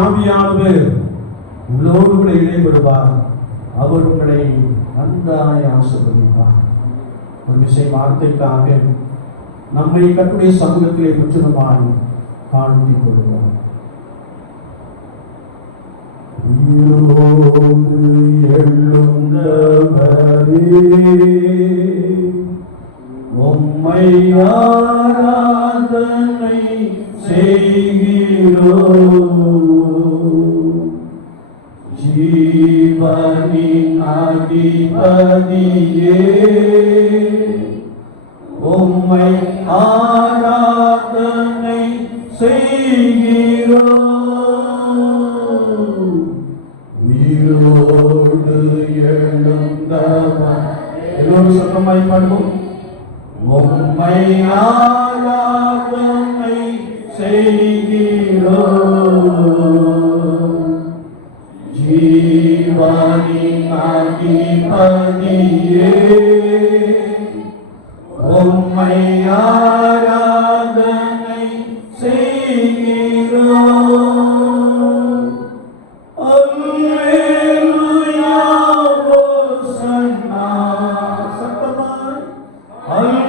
ஆவியானவர் உங்களோடு கூட இடைபடுவார். அவர் உங்களை நன்றாய் ஆசீர்வதிப்பார். ஒரு விஷயம் வார்த்தைக்காக நம்மை கர்த்தருடைய சமூகத்திலே முற்றிலுமாய் தாழ்த்திக் கொள்வோம். உம்மை ஆராதனை செய்கிறோம். ஜீவனின் அதிபதியே, உம்மை ஆராதனை செய்கிறோம். உயிரோடு எழுந்தவர், எல்லோரும் சத்தமாய் பாடுவோம். உம்மை ஆராதனை செய்கிறோம். ஜீவனின் அதிபதியே, உம்மை ஆராதனை செய்கிறோம். அல்லேலூயா ஹோசன்னா, சத்தமாய்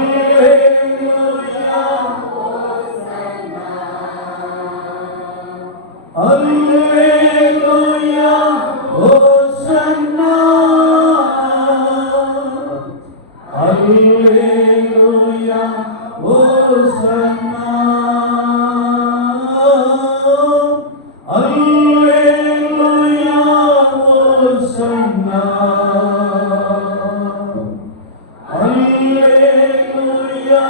அல்லேலூயா ஹோசன்னா, அல்லேலூயா ஹோசன்னா, அல்லேலூயா ஹோசன்னா, அல்லேலூயா ஹோசன்னா, அல்லேலூயா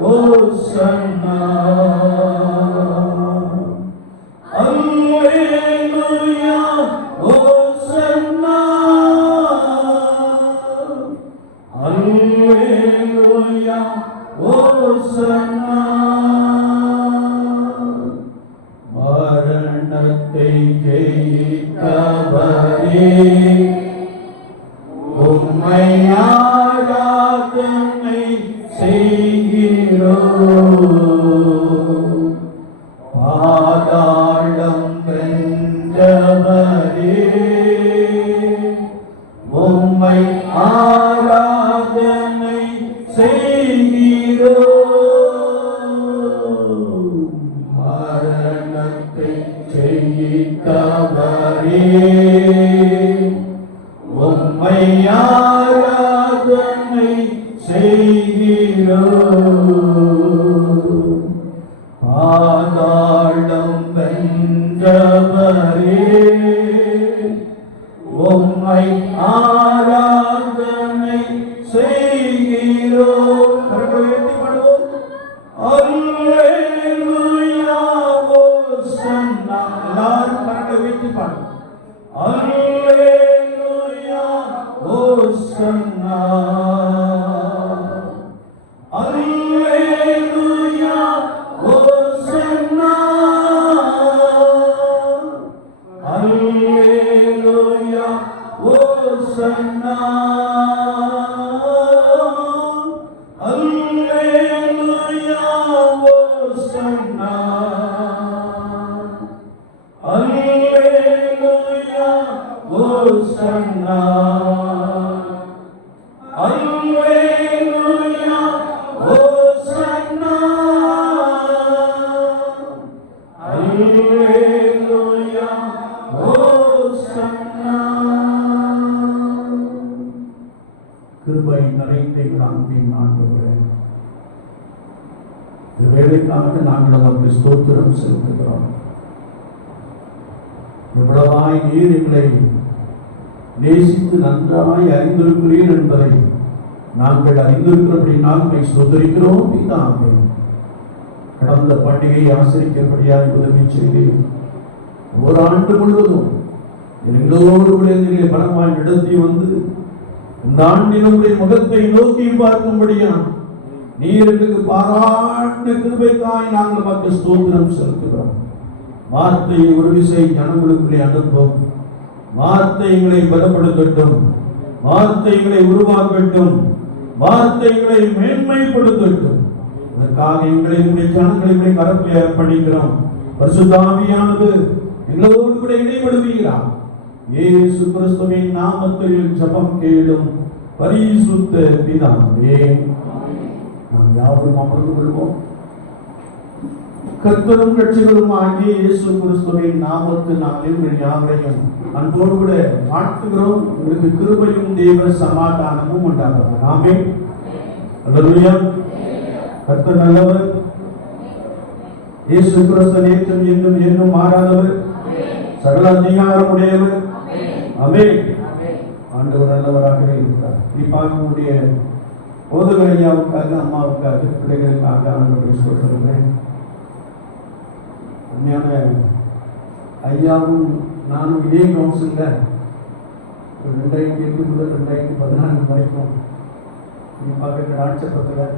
ஹோசன்னா, அல்லேலூயா ஹோசன்னா, அல்லேலூயா ஹோசன்னா. மரணத்தை ஜெயித்தவரே, உம்மை ஆராதனை செய்கிறோம். பாதாளம் வென்றவரே, உம்மை ஆராதனை செய்கிறோம். மரணத்தை ஜெயித்தவரே, உம்மை ஆராதனை செய்கிறோம். பாதாளம் வென்றவரே, உம்மை ஆராதனை செய்கிறோம். கரங்களை உயர்த்தி பாடுவோம். அல்லேலூயா ஹோசன்னா, எல்லாரும் கரங்களை உயர்த்தி பாடுவோம். அல்லேலூயா ஹோசன்னா, அல்லேலூயா ஹோசன்னா, அல்லேலூயா ஹோசன்னா, அல்லேலூயா ஹோசன்னா, அல்லேலூயா ஹோசன்னா, அல்லேலூயா ஹோசன்னா, அல்லேலூயா ஹோசன்னா. கிருபை நிறைந்த அன்பின் ஆண்டவரே, இந்த வேலைக்காக நாங்கள் அவருக்கு ஸ்தோத்திரம் செலுத்துகிறோம். எவ்வளவாய் நீர் எங்களை நேசித்து நன்றாய் அறிந்திருக்கிறீர் என்பதை நாங்கள் அறிந்திருக்கிறபடி நாங்கள் ஸ்தோத்திரிக்கிறோம். பிதாவே, கடந்த பண்டிகையை ஆசரிக்கப்படியாக உதவி செய்தேன். ஒரு ஆண்டு முழுவதும் எங்களோடு விளைநிலை பலமாய் நடத்தி வந்து இந்த ஆண்டினுடைய முகத்தை நோக்கி பார்க்கும்படியா நீர் எங்களுக்கு பாராட்டு கிருபைக்காய் நாங்கள் நமக்கு ஸ்தோத்திரம் செலுத்துகிறோம். வார்த்தையை ஒரு விசை ஜனங்களுக்குள்ளே அனுப்பும். வார்த்தைகளை பலப்படுத்தட்டும், வார்த்தைகளை உருவாக்கட்டும், வார்த்தைகளை மேன்மைப்படுத்தட்டும். அதற்காக எங்களை ஜனங்களை கரத்தில் அர்ப்பணிக்கிறோம். பரிசுத்த ஆவியானது எங்களோடு கூட இடைபடுவீரா? இயேசு கிறிஸ்துவின் நாமத்தில் ஜெபம் கேளும் பரிசுத்த பிதாவே. நாம் யாவரும் அமர்ந்து கொள்வோம். கர்த்தரும் இரட்சகரும் ஆகிய இயேசு கிறிஸ்துவின் நாமத்தினாலே உங்கள் யாவரையும் அன்போடு கூட வாழ்த்துகிறோம். உங்களுக்கு கிருபையும் தேவ சமாதானமும் உண்டாவதாக. ஆமென். அல்லேலூயா. கர்த்தர் நல்லவர். இயேசு கிறிஸ்து நேற்றும் என்றும் என்றும் மாறாதவர், சகல அதிகாரம் உடையவர். ஆமென். ஆண்டவர் நல்லவராகவே இருக்கிறார். குறிப்பாக உங்களுடைய போதகர் ஐயாவுக்காக, அம்மாவுக்காக, பிள்ளைகளுக்காக ஆண்டவரை சொல்கிறேன். உண்மையான ஐயாவும் நானும் இதே கவுன்சிலில் 2008 முதல் 2014 வரைக்கும் குறிப்பாக ராட்சப்பத்தில்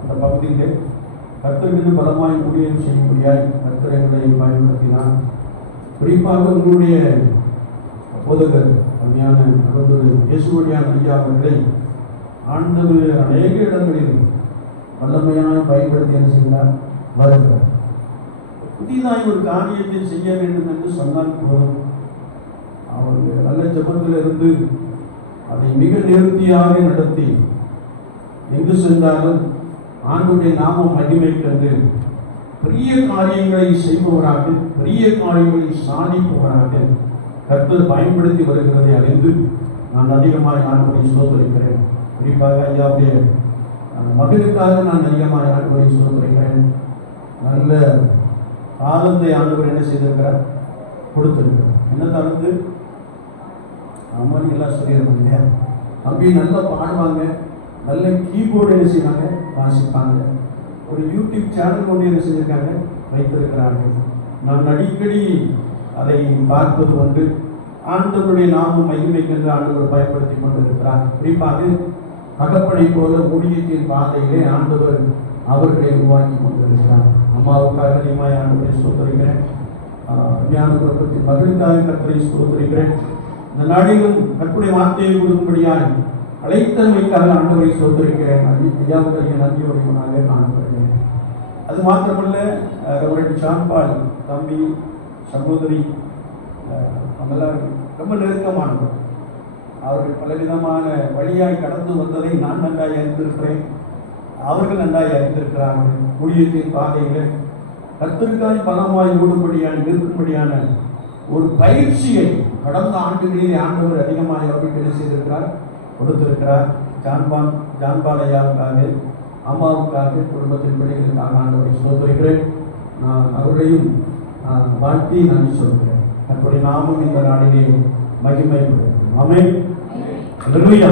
அந்த பகுதியில் கர்த்தருக்கு பலமாய் ஊழியம் செய்யும்படியாய் கர்த்தர் எங்களை பயன்படுத்தினார். குறிப்பாக உங்களுடைய போதகர் அருமையான இயேசுவடியான ஐயா அவர்களை ஆண்டவர் அநேக இடங்களில் வல்லமையாக பயன்படுத்தி என்ன செய்கிறார், வருகிறார். புதிதாய் ஒரு காரியத்தை செய்ய வேண்டும் என்று சொன்னால் போதும், அவர்கள் நல்ல ஜபத்திலிருந்து அதை மிக நேர்த்தியாக நடத்தி எங்கு சென்றாலும் ஆண்டவருடைய நாமம் மகிமைக்கென்று பெரிய காரியங்களை செய்பவராக, பெரிய காரியங்களை சாதிப்பவராக கர்த்தர் பயன்படுத்தி வருகிறதை அறிந்து நான் அதிகமாக ஆண்டவரை ஸ்தோத்திரிக்கிறேன். குறிப்பாக ஐயாவுடைய மகனுக்காக நான் அதிகமாக ஆண்டவரை ஸ்தோத்திரிக்கிறேன். நல்ல ஆனந்தை ஆண்டவர் என்ன செய்திருக்கிறார், கொடுத்திருக்கிறார். என்ன தவிர்த்து அம்மன் எல்லாம் சொல்லியிருக்காங்க இல்லையா, தம்பி நல்லா பாடுவாங்க, நல்ல கீபோர்டு என்ன செய்வாங்க, வாசிப்பாங்க. ஒரு யூடியூப் சேனல் கொண்டு என்ன செஞ்சிருக்காங்க, வைத்திருக்கிறார்கள். நான் அடிக்கடி அதை பார்ப்பது கொண்டு ஆண்டவருடைய நாமம் மகிமைக்கென்று ஆண்டவர் பயன்படுத்தி கொண்டிருக்கிறார். குறிப்பாக தகப்பனை போல ஊழியத்தின் பாதையிலே ஆண்டவர் அவர்களை உருவாக்கி கொண்டிருக்கிறார். அம்மாவுக்காக அதிகமாக ஆண்டவரை ஸ்தோத்திரிக்கிறேன். ஞானபுரத்தின் மகளுக்காக கர்த்தரை ஸ்தோத்திரிக்கிறேன். இந்த நாளிலும் கர்த்தருடைய வார்த்தையை கொடுக்கும்படியாக அழைத்தமைக்காக ஆண்டவரை ஸ்தோத்திரிக்கிறேன். ஐயாவுடைய நன்றியோடு நாளே காணப்படுகிறேன். அது மாத்திரமல்ல, ரெவரண்ட் ஜான்பால் தம்பி, சகோதரி அவங்களாம் ரொம்ப நெருக்கமானவர். அவர்கள் பலவிதமான வழியாய் கடந்து வந்ததை நான் நன்றாய் அறிந்திருக்கிறேன், அவர்கள் நன்றாய் அறிந்திருக்கிறார்கள். ஊழியத்தின் பாதையில் கர்த்தருக்காய் பலமாய் ஓடும்படியான நிற்கும்படியான ஒரு பயிற்சியை கடந்த ஆண்டுகளிலே ஆண்டவர் அதிகமாக அவர்கள் என்ன செய்திருக்கிறார், கொடுத்திருக்கிறார். ஜான்பாலையாவுக்காக, அம்மாவுக்காக, குடும்பத்தின் பிள்ளைகளுக்காக ஆண்டவரை ஸ்தோத்திரிக்கிறேன். நான் அவர்களையும் வாழ்த்தி நன்றி சொல்கிறேன். கர்த்தருடைய நாமம் இந்த நாளிலே மகிமைப்படும். ஆமென். அல்லேலூயா.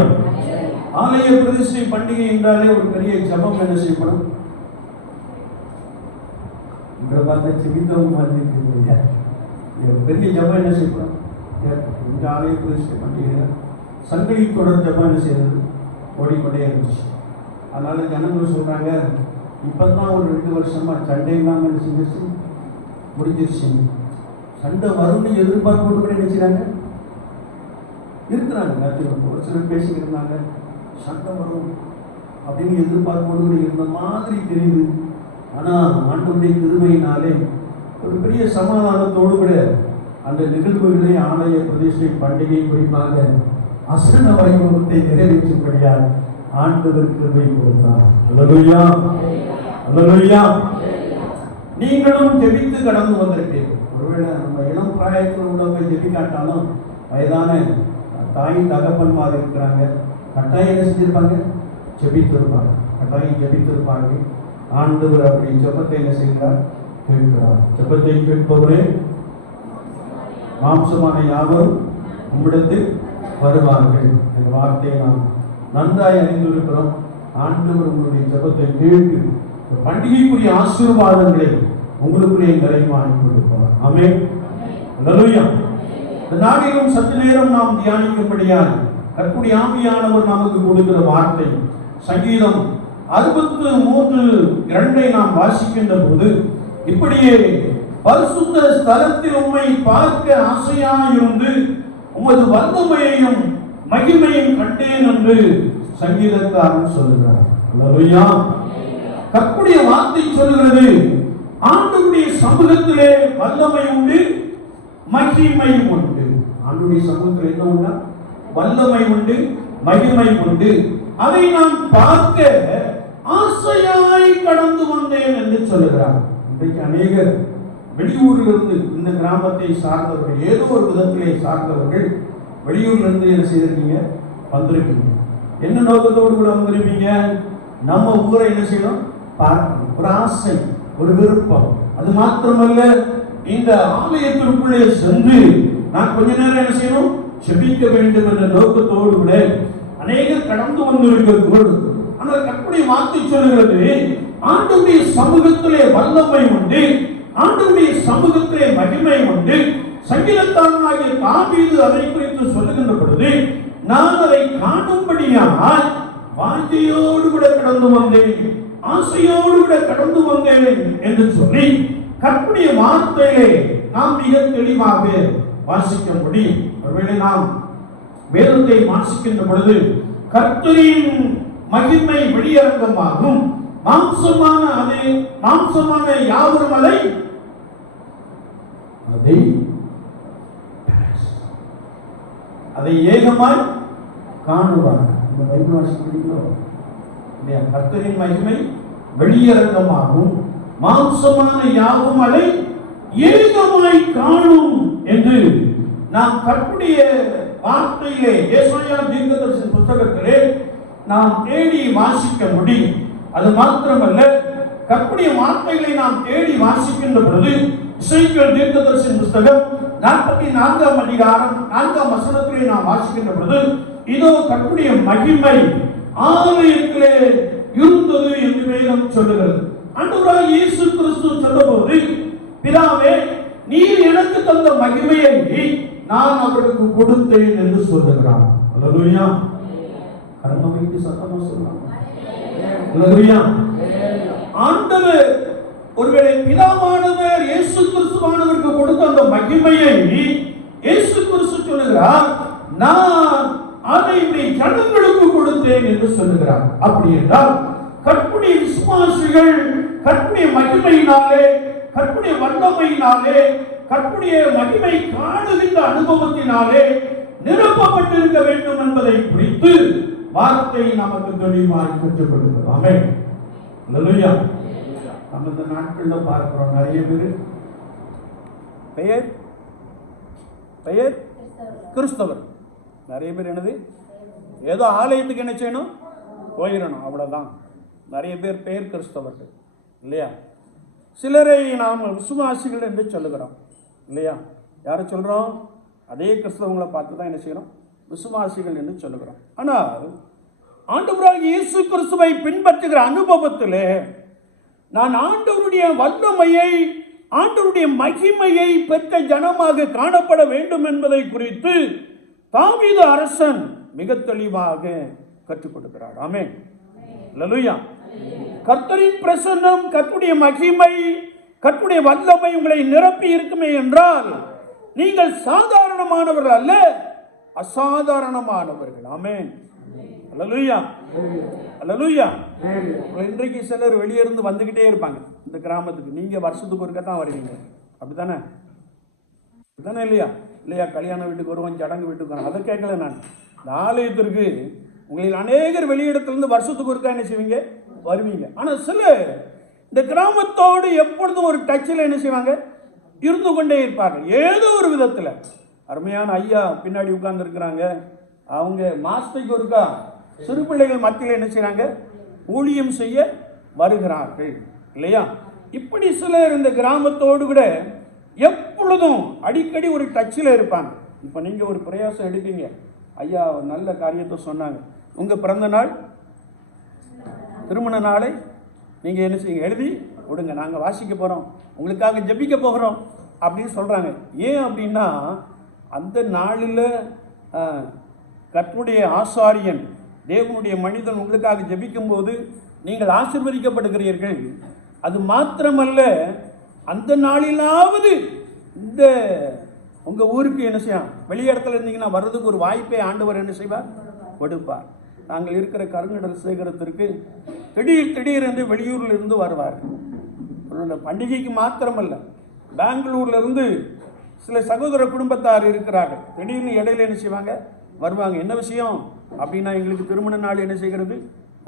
ஆலய பிரதிஷ்டை பண்டிகை என்றாலே ஒரு பெரிய ஜபம் என்ன செய்யப்படும், இவரை பார்த்த செவித்தவங்க மாதிரி பெரிய ஜபம் என்ன செய்யப்படும். இந்த ஆலய பிரதிஷ்டை பண்டிகையில் சண்டை தொடர் ஜபம் என்ன செய்யறது, ஓடிக்கொண்டே இருந்துச்சு. அதனால ஜனங்கள் சொல்றாங்க, இப்பதான் ஒரு 2 வருஷமா சண்டை இல்லாமல் என்ன செஞ்சிருச்சு, முடிஞ்சிருச்சு. சண்டை வரும்னு எதிர்பார்ப்பு கூட நினைச்சாங்க இருக்கிறாங்க. ஒரு சிலர் பேசிக்கிட்டு இருந்தாங்க, சண்டை வரும் அப்படின்னு எதிர்பார்ப்போடு கூட இருந்த மாதிரி தெரியுது. ஆனால் ஆண்டவருடைய கிருபையினாலே ஒரு பெரிய சமாதானத்தோடு கூட அந்த நிகழ்வுகளை ஆலய பிரதிஷ்டை பண்டிகை குறிப்பாக அசன வைபவத்தை நிறைவேற்றும்படியால் ஆண்டவர் கிருபை கொடுத்தார். அல்லேலூயா. அல்லேலூயா. நீங்களும் ஜெபித்து கடந்து வந்திருப்பீர்கள். ஒருவேளை நம்ம இளம் பிராயத்தில் உள்ளவங்க ஜெபிக்காட்டாலும் வயதான தாய் தகப்பன்மார் இருக்கிறாங்க, கட்டாயம் என்ன செஞ்சிருப்பாங்க, ஜெபித்திருப்பாங்க, கட்டாயம் ஜெபித்திருப்பாங்க. ஆண்டவர் அப்படி ஜெபத்தை என்ன செய்கிறார், கேட்கிறார். ஜெபத்தை கேட்பவரே மாம்சமான யாவரும் உம்மிடத்தில் வருவார்கள் என்ற வார்த்தையை நாம் நன்றாய் அறிந்திருக்கிறோம். ஆண்டவர் உங்களுடைய ஜெபத்தை கேட்டு பண்டிகைக்குரிய ஆசீர்வாதங்களை உங்களுக்குள்ளே நிறைவாக கொடுப்பார். ஆமென். அல்லேலூயா. இந்த நாளிலும் சற்று நேரம் நாம் தியானிக்கும்படியாக கர்த்தருடைய ஆவியானவர் நமக்கு கொடுக்கிற வார்த்தை சங்கீதம் 63:2 நாம் வாசிக்கின்ற போது, இப்படியே பரிசுத்த ஸ்தலத்தில் உம்மை பார்க்க ஆசையாயிருந்து உமது வல்லமையையும் மகிமையும் கண்டேன் என்று சங்கீதக்காரன் சொல்கிறார். அல்லேலூயா. கர்த்தருடைய வார்த்தை சொல்கிறது, ஆண்டவருடைய சமூகத்திலே வல்லமை உண்டு, மகிமை உண்டு. ஆண்டவருடைய சமூகத்தில் என்ன உண்டா? வல்லமை உண்டு, மகிமை உண்டு. அதை நான் பார்க்க ஆசையாய் கடந்து வந்தேன் என்று சொல்லுகிறார். இன்றைக்கு அநேகர் வெளியூரிலிருந்து, இந்த கிராமத்தை சார்ந்தவர்கள், ஏதோ ஒரு விதத்திலே சார்ந்தவர்கள் வெளியூர்ல இருந்து என்ன செய்திருக்கீங்க? வந்திருக்கீங்க. என்ன நோக்கத்தோடு கூட வந்திருப்பீங்க? நம்ம ஊரை என்ன செய்யணும்? பார்க்கணும். ஒரு ஆசை, ஒரு விருப்பம். அது மாத்திரமல்ல, இந்த ஆலயத்திற்குள்ளே சென்று நான் கொஞ்ச நேரம் என்ன செய்யணும்? செபிக்க வேண்டும் என்ற நோக்கத்தோடு கூட அநேகர் கடந்து வந்திருக்கிறது. ஆனால் கர்த்தருடைய வார்த்தை சொல்லுகிறது, ஆண்டவருடைய சமூகத்திலே வல்லமை உண்டு, ஆண்டவருடைய சமூகத்திலே மகிமை உண்டு. சங்கீதக்காரனாகிய தாவீது அதை குறித்து சொல்லுகின்ற பொழுது, நான் அதை காணும்படியால் வாஞ்சையோடு கூட கடந்து வந்தேன், ஆசையோடு கூட கடந்து வந்தேன் என்று சொல்லி கர்த்தருடைய வார்த்தையிலே நாம் மிக தெளிவாக வாசிக்க முடியும். ஒருவேளை நாம் வேதத்தை வாசிக்கின்ற பொழுது கர்த்தரின் மகிமை வெளியரங்கமாகும். மாம்சமான யாவரும் அதை ஏகமாய் காணுவார்கள். இந்த பைபிள் வாசிக்கிறீங்களோ இல்லையா? கர்த்தரின் மகிமை வெளியரங்கமாகும், மாம்சமான யாவும் அதை ஏகமாய் காணும் என்று நாம் கர்த்தருடைய வார்த்தையிலே, ஏசாயா தீர்க்கதரிசன புத்தகத்திலே நாம் தேடி வாசிக்க முடியும். அது மாத்திரமல்ல, கர்த்தருடைய வார்த்தைகளை நாம் தேடி வாசிக்கின்ற பொழுது எசேக்கியேல் தீர்க்கதரிசன புத்தகம் 44ஆம் அதிகாரம் 4ஆம் வசனத்திலே நாம் வாசிக்கின்ற பொழுது, இதோ கர்த்தருடைய மகிமை ஆலயத்திலே இருந்தது என்று வேதம் சொல்லுகிறது. ஆண்டவராகிய இயேசு கிறிஸ்து சொல்லும்போது, பிதாவே நீர் எனக்கு தந்த மகிமையை நான் அவருக்கு கொடுத்தேன் என்று சொல்லுகிறார். அல்லேலூயா. கர்ம வைத்து சத்தமா சொல்றாங்க. அல்லேலூயா. ஆண்டவர் ஒருவேளை பிதாவானவர் இயேசு கிறிஸ்துவானவருக்கு கொடுத்த அந்த மகிமையை இயேசு கிறிஸ்து சொல்லுகிறார், நான் அதை ஜனங்களுக்கு கொடுத்தேன் என்று சொல்லுகிறார். அப்படி என்றால் கர்த்தருடைய விசுவாசிகள் கர்த்தருடைய மகிமையினாலே, கர்த்தருடைய வல்லமையினாலே, கர்த்தருடைய மகிமை காணுகின்ற அனுபவத்தினாலே நிரப்பப்பட்டிருக்க வேண்டும் என்பதை குறித்து வார்த்தை நமக்கு தெளிவாக கற்றுக் கொடுக்கிறது. ஆமென். அல்லேலூயா. நம்ம இந்த நாட்களில் பார்க்கிறோம், நிறைய பேர் பெயர் கிறிஸ்தவர். நிறைய பேர் என்னது, ஏதோ ஆலயத்துக்கு என்ன செய்யணும்? போயிடணும், அவ்வளவுதான். நிறைய பேர் பெயர் கிறிஸ்தவர்கள் இல்லையா? சிலரை நாம் விசுவாசிகள் என்று சொல்லுகிறோம் இல்லையா? யாரை சொல்றோம்? அதே கிறிஸ்தவங்களை பார்த்து தான் என்ன செய்யணும்? விசுவாசிகள் என்று சொல்லுகிறோம். ஆனால் ஆண்டவராகிய இயேசு கிறிஸ்துவை பின்பற்றுகிற அனுபவத்திலே நான் ஆண்டவருடைய வல்லமையை, ஆண்டவருடைய மகிமையை பெற்ற ஜனமாக காணப்பட வேண்டும் என்பதை குறித்து தாவீது அரசன் மிக தெளிவாக கற்றுக் கொடுக்கிறார். ஆமென். அல்லேலூயா. கர்த்தரின் பிரசன்னம், கர்த்தருடைய மகிமை, கர்த்தருடைய வல்லமை உங்களை நிரப்பி இருக்குமே என்றால் நீங்கள் சாதாரணமானவர்கள் அல்ல, அசாதாரணமானவர்கள். ஆமென். அல்லேலூயா. அல்லேலூயா. இன்றைக்கு சிலர் வெளியே இருந்து வந்துகிட்டே இருப்பாங்க இந்த கிராமத்துக்கு. நீங்க வருஷத்துக்கு ஒருக்க தான் வருவீங்க, அப்படித்தானே? அப்படித்தானே இல்லையா? இல்லையா? கல்யாண வீட்டுக்கு வருவோம், சடங்கு வீட்டுக்கு வரோம், அதை கேட்கல நான். இந்த ஆலயத்திற்கு உங்களில் அநேகர் வெளியிடத்திலிருந்து வருஷத்துக்கு ஒருக்கா என்ன செய்வீங்க? வருவீங்க. ஆனால் சில இந்த கிராமத்தோடு எப்பொழுதும் ஒரு டச்சில் என்ன செய்வாங்க? இருந்து கொண்டே இருப்பார்கள் ஏதோ ஒரு விதத்தில். அருமையான ஐயா பின்னாடி உட்கார்ந்து இருக்கிறாங்க. அவங்க மாசத்துக்கு ஒருக்கா சிறு பிள்ளைகள் மத்தியில் என்ன செய்றாங்க? ஊழியம் செய்ய வருகிறார்கள் இல்லையா? இப்படி சிலர் இந்த கிராமத்தோடு கூட எப்பொழுதும் அடிக்கடி ஒரு டச்சில் இருப்பாங்க. இப்போ நீங்க ஒரு பிரயாசம் எடுப்பீங்க, ஐயா ஒரு நல்ல காரியத்தை சொன்னாங்க, உங்க பிறந்த நாள், திருமண நாளை நீங்க என்ன செய்யுங்க? எழுதி விடுங்க, நாங்க வாசிக்க போறோம், உங்களுக்காக ஜெபிக்க போகிறோம் அப்படின்னு சொல்றாங்க. ஏன் அப்படின்னா அந்த நாளில் கர்த்தருடைய ஆசாரியன், தேவனுடைய மனிதன் உங்களுக்காக ஜெபிக்கும் போது நீங்கள் ஆசீர்வதிக்கப்படுகிறீர்கள். அது மாத்திரமல்ல, அந்த நாளிலாவது இந்த உங்க ஊருக்கு என்ன செய்யும்? வெளி இடத்துல இருந்தீங்கன்னா வர்றதுக்கு ஒரு வாய்ப்பை ஆண்டவர் என்ன செய்வார்? கொடுப்பார். நாங்கள் இருக்கிற கருங்கடல் சேகரத்திற்கு திடீர் என்று வெளியூரில் இருந்து வருவார்கள். பண்டிகைக்கு மாத்திரமல்ல, பெங்களூர்ல இருந்து சில சகோதர குடும்பத்தார் இருக்கிறார்கள். திடீர்னு இடையில என்ன செய்வாங்க, வருவாங்க. என்ன விஷயம் அப்படின்னா, எங்களுக்கு திருமண நாள் என்ன செய்கிறது,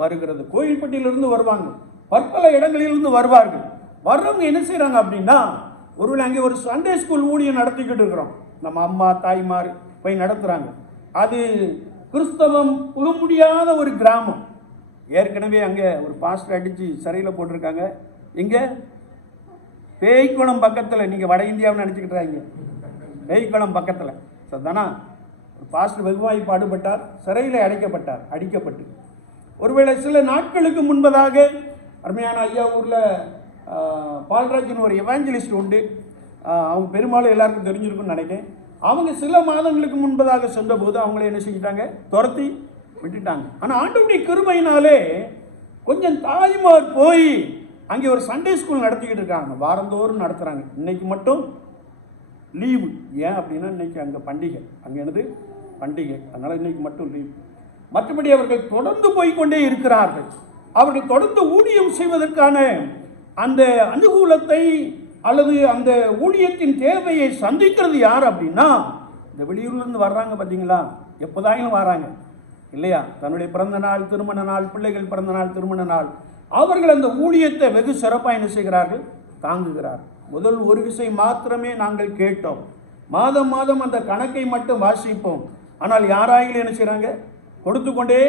வருகிறது. கோயில்பட்டியிலிருந்து வருவாங்க, பற்பல இடங்களிலிருந்து வருவார்கள். வர்றவங்க என்ன செய்கிறாங்க அப்படின்னா, ஒருவேளை அங்கே ஒரு சண்டே ஸ்கூல் ஊழியம் நடத்திக்கிட்டு இருக்கிறோம், நம்ம அம்மா தாய்மார் போய் நடத்துகிறாங்க. அது கிறிஸ்தவம் புக முடியாத ஒரு கிராமம். ஏற்கனவே அங்கே ஒரு பாஸ்டர் அடித்து சிறையில் போட்டிருக்காங்க. இங்கே பேய்க்குளம் பக்கத்தில், நீங்கள் வட இந்தியாவில் நினச்சிக்கிட்டாங்க, பேய்க்குளம் பக்கத்தில் சரிதானா, ஒரு பாஸ்டர் வெகுவாய் பாடுபட்டார், சிறையில் அடிக்கப்பட்டு. ஒருவேளை சில நாட்களுக்கு முன்பதாக அருமையான ஐயா ஊரில் பால்ராஜன் ஒரு எவாஞ்சலிஸ்ட் உண்டு, அவங்க பெரும்பாலும் எல்லாருக்கும் தெரிஞ்சிருக்குன்னு நினைக்கிறேன். அவங்க சில மாதங்களுக்கு முன்பதாக சென்றபோது அவங்கள என்ன செஞ்சிட்டாங்க, துரத்தி விட்டுட்டாங்க. ஆனால் ஆண்டவருடைய கிருபையினாலே கொஞ்சம் தாய்மார் போய் அங்கே ஒரு சண்டே ஸ்கூல் நடத்திக்கிட்டு இருக்காங்க, வாரந்தோறும் நடத்துகிறாங்க. இன்னைக்கு மட்டும் லீவு. ஏன் அப்படின்னா இன்னைக்கு அங்கே பண்டிகை, அங்கே என்னது பண்டிகை, அதனால் இன்னைக்கு மட்டும் லீவு. மற்றபடி அவர்கள் தொடர்ந்து போய்கொண்டே இருக்கிறார்கள். அவர்கள் தொடர்ந்து ஊழியம் செய்வதற்கான அந்த அனுகூலத்தை அல்லது அந்த ஊழியத்தின் தேவையை சந்திக்கிறது யார் அப்படின்னா, இந்த வெளியூர்லேருந்து வர்றாங்க பார்த்தீங்களா, எப்போதாயிலும் வராங்க இல்லையா, தன்னுடைய பிறந்த நாள், திருமண நாள், பிள்ளைகள் பிறந்த நாள், திருமண நாள், அவர்கள் அந்த ஊழியத்தை வெகு சிறப்பாக என்ன செய்கிறார்கள், தாங்குகிறார். முதல் ஒரு விஷயம் மாத்திரமே நாங்கள் கேட்டோம், மாதம் மாதம் அந்த கணக்கை மட்டும் வாசிப்போம். ஆனால் யாராயிலும் என்ன செய்கிறாங்க, கொடுத்து கொண்டே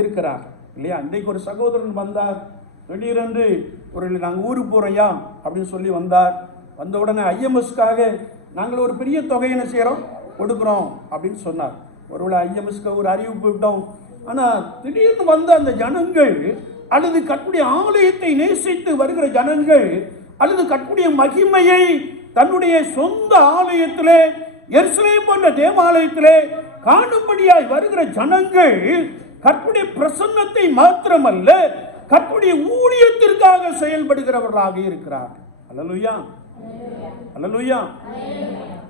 இருக்கிறார் இல்லையா. இன்றைக்கு ஒரு சகோதரன் வந்தார், திடீரென்று ஒரு நாங்கள் ஊருக்கு போகிறோம்யா அப்படின்னு சொல்லி வந்தார். வந்த உடனே ஐஎம்எஸ்க்காக நாங்கள் ஒரு பெரிய தொகையை என்ன செய்கிறோம், கொடுக்குறோம் அப்படின்னு சொன்னார். ஒருவேளை ஐஎம்எஸ்க்கு ஒரு அறிவிப்பு விட்டோம். ஆனால் திடீர்னு வந்த அந்த ஜனங்கள், அல்லது கர்த்தருடைய ஆலயத்தை நேசித்து வருகிற ஜனங்கள், அல்லது கர்த்தருடைய மகிமையை தன்னுடைய சொந்த ஆலயத்திலே, எருசலேம் போன்ற தேவாலயத்திலே காணும்படியாய் வருகிற ஜனங்கள் கர்த்தருடைய பிரசன்னத்தை மாத்திரமல்ல, கர்த்தருடைய ஊழியத்திற்காக செயல்படுகிறவர்களாக இருக்கிறார். அல்லேலூயா, அல்லேலூயா,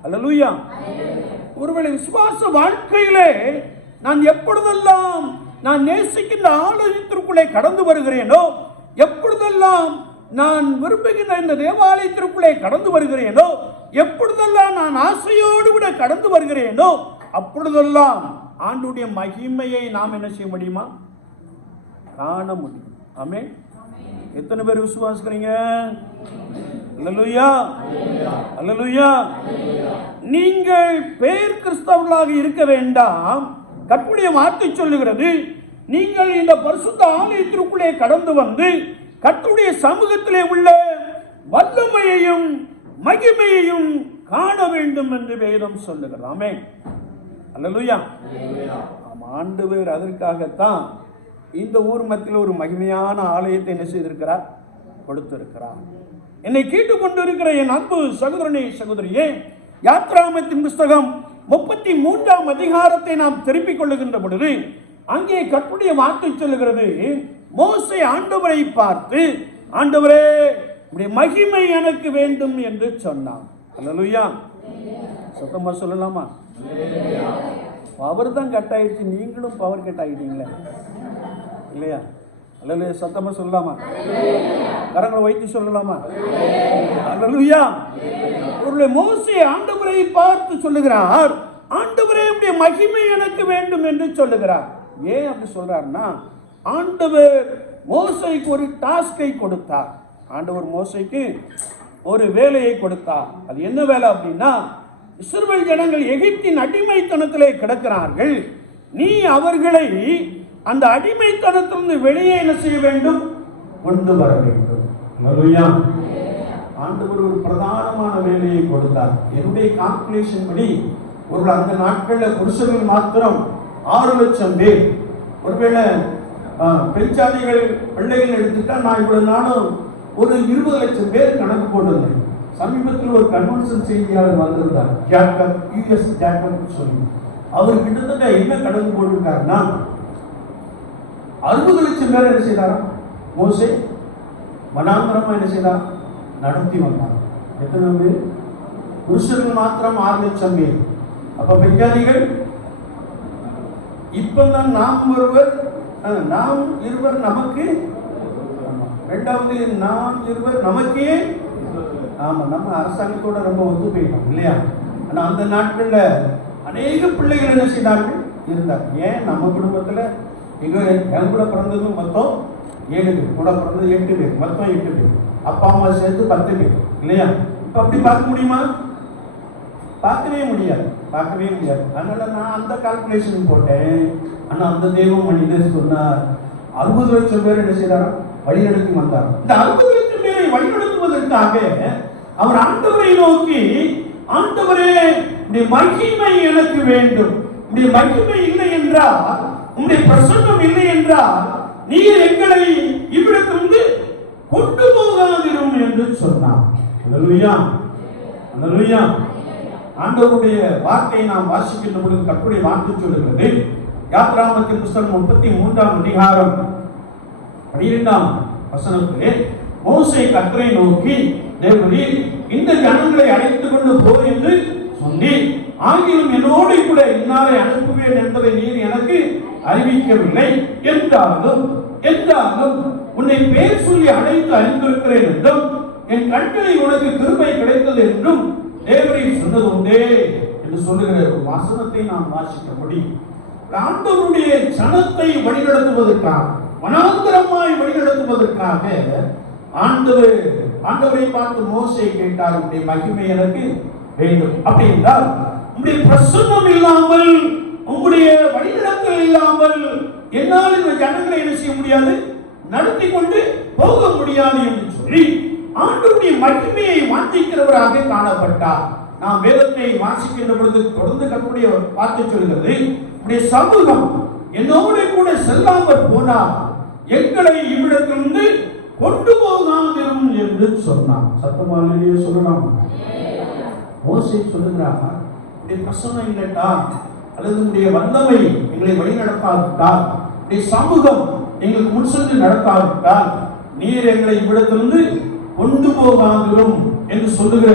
அல்லேலூயா. ஒருவேளை விசுவாச வாழ்க்கையிலே நான் எப்பொழுதெல்லாம் நான் நேசிக்கின்ற ஆலயத்திற்குள்ளே கடந்து வருகிறேனோ, எப்பொழுதெல்லாம் நான் விரும்புகின்ற இந்த தேவாலயத்திற்குள்ளே கடந்து வருகிறேனோ, எப்பொழுதெல்லாம் நான் ஆசையோடு கூட கடந்து வருகிறேனோ, அப்பொழுதெல்லாம் ஆண்டவருடைய மகிமையை நாம் என்ன செய்ய முடியுமா, காண முடியும். ஆமென். எத்தனை பேர் விசுவாசிக்கிறீங்க? அல்லேலூயா, அல்லேலூயா. நீங்கள் பேர் கிறிஸ்தவர்களாக இருக்க வேண்டாம். கர்த்தருடைய வார்த்தை சொல்லுகிறது, நீங்கள் இந்த பரிசுத்த ஆலயத்திற்குள்ளே கடந்து வந்து கர்த்தருடைய சமூகத்திலே உள்ள வல்லமையையும் மகிமையையும் காண வேண்டும் என்று வேதம் சொல்லுகிறது. ஆமென். அல்லேலூயா. ஆண்டவர் அதற்காகத்தான் இந்த ஊர் மத்தியில் ஒரு மகிமையான ஆலயத்தை என்ன செய்திருக்கிறார், கொடுத்திருக்கிறார். என்னை கேட்டுக்கொண்டிருக்கிற என் அன்பு சகோதரனே, சகோதரியே, யாத்ராகமத்தின் புஸ்தகம் 33ஆம் அதிகாரத்தை நாம் திருப்பிக் கொள்ளுகின்ற பொழுது அங்கே கர்த்தருடைய வார்த்தை சொல்லுகிறது, மோசே ஆண்டவரை பார்த்து, ஆண்டவரே உம்முடைய மகிமை எனக்கு வேண்டும் என்று சொன்னான். அல்லேலூயா. சத்தமா சொல்லலாமா? பவர் தான் கட் ஆயிடுச்சு, நீங்களும் பவர் கட் ஆகிட்டீங்களே இல்லையா? அல்லேலூயா. சத்தமா சொல்லலாமா? கரங்களை வைத்து சொல்லலாமா? அல்லேலூயா. ஒரு மோசே ஆண்டவரை பார்த்து சொல்லுகிறார், ஆண்டவரே உம்முடைய மகிமை எனக்கு வேண்டும் என்று சொல்லுகிறார். ஏன் அப்படி சொல்றாருன்னா, ஆண்டவர் மோசேக்கு ஒரு டாஸ்கை கொடுத்தார். ஆண்டவர் மோசேக்கு ஒரு வேலையை கொடுத்தார். அது என்ன வேலை அப்படின்னா, இஸ்ரவேல் ஜனங்கள் எகிப்தின் அடிமைத்தனத்திலே கிடக்கிறார்கள், நீ அவர்களை அந்த அடிமைத்தனத்திலிருந்து வெளியே என்ன செய்ய வேண்டும், கொண்டு வர வேண்டும். அல்லேலூயா. ஆண்டவர் ஒரு பிரதானமான வேலையை கொடுத்தார். என்னுடைய கால்குலேஷன் படி ஒரு அந்த நாட்களில் புருஷர்கள் மாத்திரம் 6 லட்சம் பேர். ஒருவேளை பெண்சாதிகள் பிள்ளைகள் எடுத்துட்டா நான் இவ்வளவு நாளும் ஒரு 20 லட்சம் பேர் கணக்கு போட்டிருந்தேன். சமீபத்தில் ஒரு கன்வென்ஷன் செய்தியாளர் வந்திருந்தார், ஜாக்கப், யூஎஸ் ஜாக்கப் சொல்லி. அவர் கிட்டத்தட்ட என்ன கணக்கு போட்டிருக்காருன்னா 60 லட்சம் பேர் என்ன செய்தாரா, மோசே மனாந்தரமா என்ன செய்தார், நடத்தி வந்தார். எத்தனை பேர்? புருஷர்கள் மாத்திரம் 6 லட்சம் பேர். அப்ப பெண்ஜாதிகள் இப்பதான் நாம் இருவர் நமக்கு, இரண்டாவது நாம் இருவர் நமக்கே. ஆமா, நம்ம அரசாங்கத்தோட ரொம்ப ஒத்து போயிட்டோம் இல்லையா? ஆனா அந்த நாட்கள்ல அநேக பிள்ளைகள் என்ன செய்தார்கள் இருந்தார். ஏன் நம்ம குடும்பத்துல என் கூட பிறந்தது மொத்தம் 7 பேர், கூட பிறந்தது 8 பேர், மொத்தம் 8 பேர், அப்பா அம்மா சேர்த்து 10 பேர் இல்லையா? இப்ப அப்படி பார்க்க முடியுமா? பார்க்கவே முடியாது. அதனால நான் அந்த கால்குலேஷன் போட்டேன். ஆனா அந்த தெய்வ மனிதர் சொன்னார் 60 லட்சம் பேர் என்ன செய்தாரா வழிநடத்தி வந்தார். இந்த 60 லட்சம் பேரை வழிநடத்துவதற்காக அவர் ஆண்டவரை நோக்கி, ஆண்டவரே உம்முடைய மகிமை எனக்கு வேண்டும், உம்முடைய மகிமை இல்லை என்றால், உம்முடைய பிரசன்னம் இல்லை என்றால் நீர் எங்களை இவ்விடத்திலிருந்து கொண்டு போகாதிரும் என்று சொன்னார். அல்லேலூயா, அல்லேலூயா. ஆண்டவருடைய வார்த்தையை நாம் வாசிக்கின்ற பொழுது கர்த்தருடைய வார்த்தை சொல்லுகிறது. யாத்ராகமத்தின் புத்தகம் 33ஆம் அதிகாரம் 12ஆம் வசனத்திலே மோசே கர்த்தரை நோக்கி, தேவரே இந்த ஜனங்களை அழைத்துக் கொண்டு போ என்று சொல்லி, ஆகிலும் என்னோடு கூட இன்னாரை அனுப்புவேன் என்பதை நீர் எனக்கு அறிவிக்கவில்லை என்றாலும் உன்னை பேர் சொல்லி அழைத்து அறிந்திருக்கிறேன் என்றும் என் கண்களில் உனக்கு கிருபை கிடைத்தது என்றும் தேவரீர் சொன்னது உண்டே என்று சொல்லுகிற ஒரு வசனத்தை நாம் வாசிக்க முடியும். ஆண்டவருடைய ஜனத்தை வழிநடத்துவதற்காக, வனாந்தரமாய் வழிநடத்துவதற்காக ஆண்டவரை பார்த்து மோசே கேட்டார், உம்முடைய மகிமை எனக்கு வேண்டும். அப்படி என்றால் உம்முடைய பிரசன்னம் இல்லாமல், உம்முடைய வழிநடத்தல் இல்லாமல் என்னால் இந்த ஜனங்களை என்ன செய்ய முடியாது, நடத்தி கொண்டு போக முடியாது என்று சொல்லி ஆண்டவருடைய மகிமையை வாஞ்சிக்கிறவராக காணப்பட்டார். நாம் வேதத்தை வாசிக்கின்ற பொழுது தொடர்ந்து கர்த்தருடைய வார்த்தை சொல்கிறது, உம்முடைய சமூகம் என்னோடு கூட செல்லாமல் போனால் எங்களை இவ்விடத்திலிருந்து கொண்டு போகாதிரும் என்று சொன்னார். சத்தமாலேயே சொல்லலாம். மோசே சொல்லுகிறார், உடைய பிரசன்னம் இல்லட்டா, அல்லது உடைய வல்லமை எங்களை வழிநடத்தாவிட்டால், உடைய சமூகம் எங்களுக்கு முன் சென்று நடத்தாவிட்டால் நீர் எங்களை இவ்விடத்திலிருந்து கொண்டு போகாதிரும் என்று சொல்லுகிற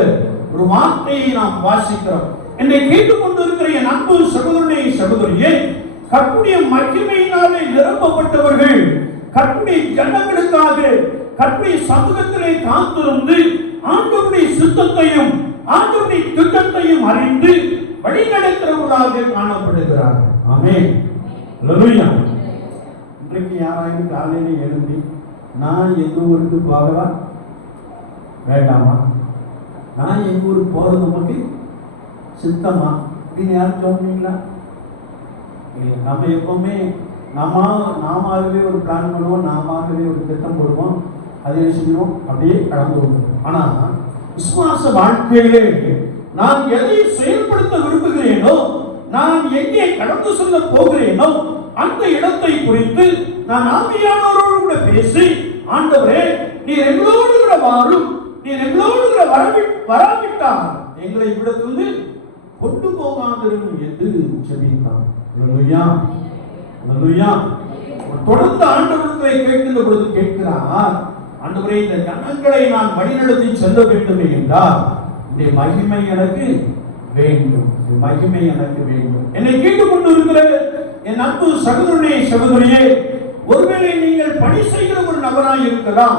ஒரு வார்த்தையை நாம் வாசிக்கிறோம். என்னை கேட்டுக் கொண்டிருக்கிற என் அன்பு சகோதரனே, சகோதரியே, கர்த்தருடைய மகிமையினாலே நிரப்பப்பட்டவர்கள் கர்த்தருடைய ஜனங்களுக்காக கர்த்தருடைய சமூகத்திலே காத்திருந்து ஆண்டவருடைய சித்தத்தையும் ஆண்டவருடைய திட்டத்தையும் அறிந்து வழிநடத்துகிறவர்களாக காணப்படுகிறார்கள். ஆமென், அல்லேலூயா. இன்றைக்கு யாராவது காலையில எழுப்பி நான் எங்க ஊருக்கு போகவா வேண்டாமா, நான் எங்க ஊருக்கு போறது நமக்கு சித்தமா அப்படின்னு யாரும் சொல்றீங்களா? நம்ம எப்பவுமே நாமவே ஒரு பிளான் பண்ணுவோம், நாமவே ஒரு திட்டம் போடுவோம், அதை செய்வோம், அப்படியே கடந்து விடுவோம். ஆனா விசுவாச வாழ்க்கையிலே நான் எதை செயல்படுத்த விரும்புகிறேனோ, நான் எங்கே கடந்து செல்ல போகிறேனோ அந்த இடத்தை குறித்து நான் ஆவியானவரோடு கூட பேசி, ஆண்டவரே நீர் எங்களோடு கூட வாரும், நீர் எங்களோடு கூட வராவிட்டால் எங்களை இவ்விடத்திலிருந்து கொண்டு போகாதிரும் என்று ஜெபித்தான். அல்லேலூயா, அல்லேலூயா. தொடர்ந்து ஆண்டவரை கேட்கின்ற பொழுது கேட்கிறார், ஆண்டவரே இந்த ஜனங்களை நான் வழிநடத்தி செல்ல வேண்டும் என்றால் இந்த மகிமை எனக்கு வேண்டும், மகிமை எனக்கு வேண்டும். என்னை கேட்டுக் கொண்டு இருக்கிற என் அன்பு சகோதரனே, சகோதரியே, ஒருவேளை நீங்கள் பணி செய்கிற ஒரு நபராய் இருக்கலாம்,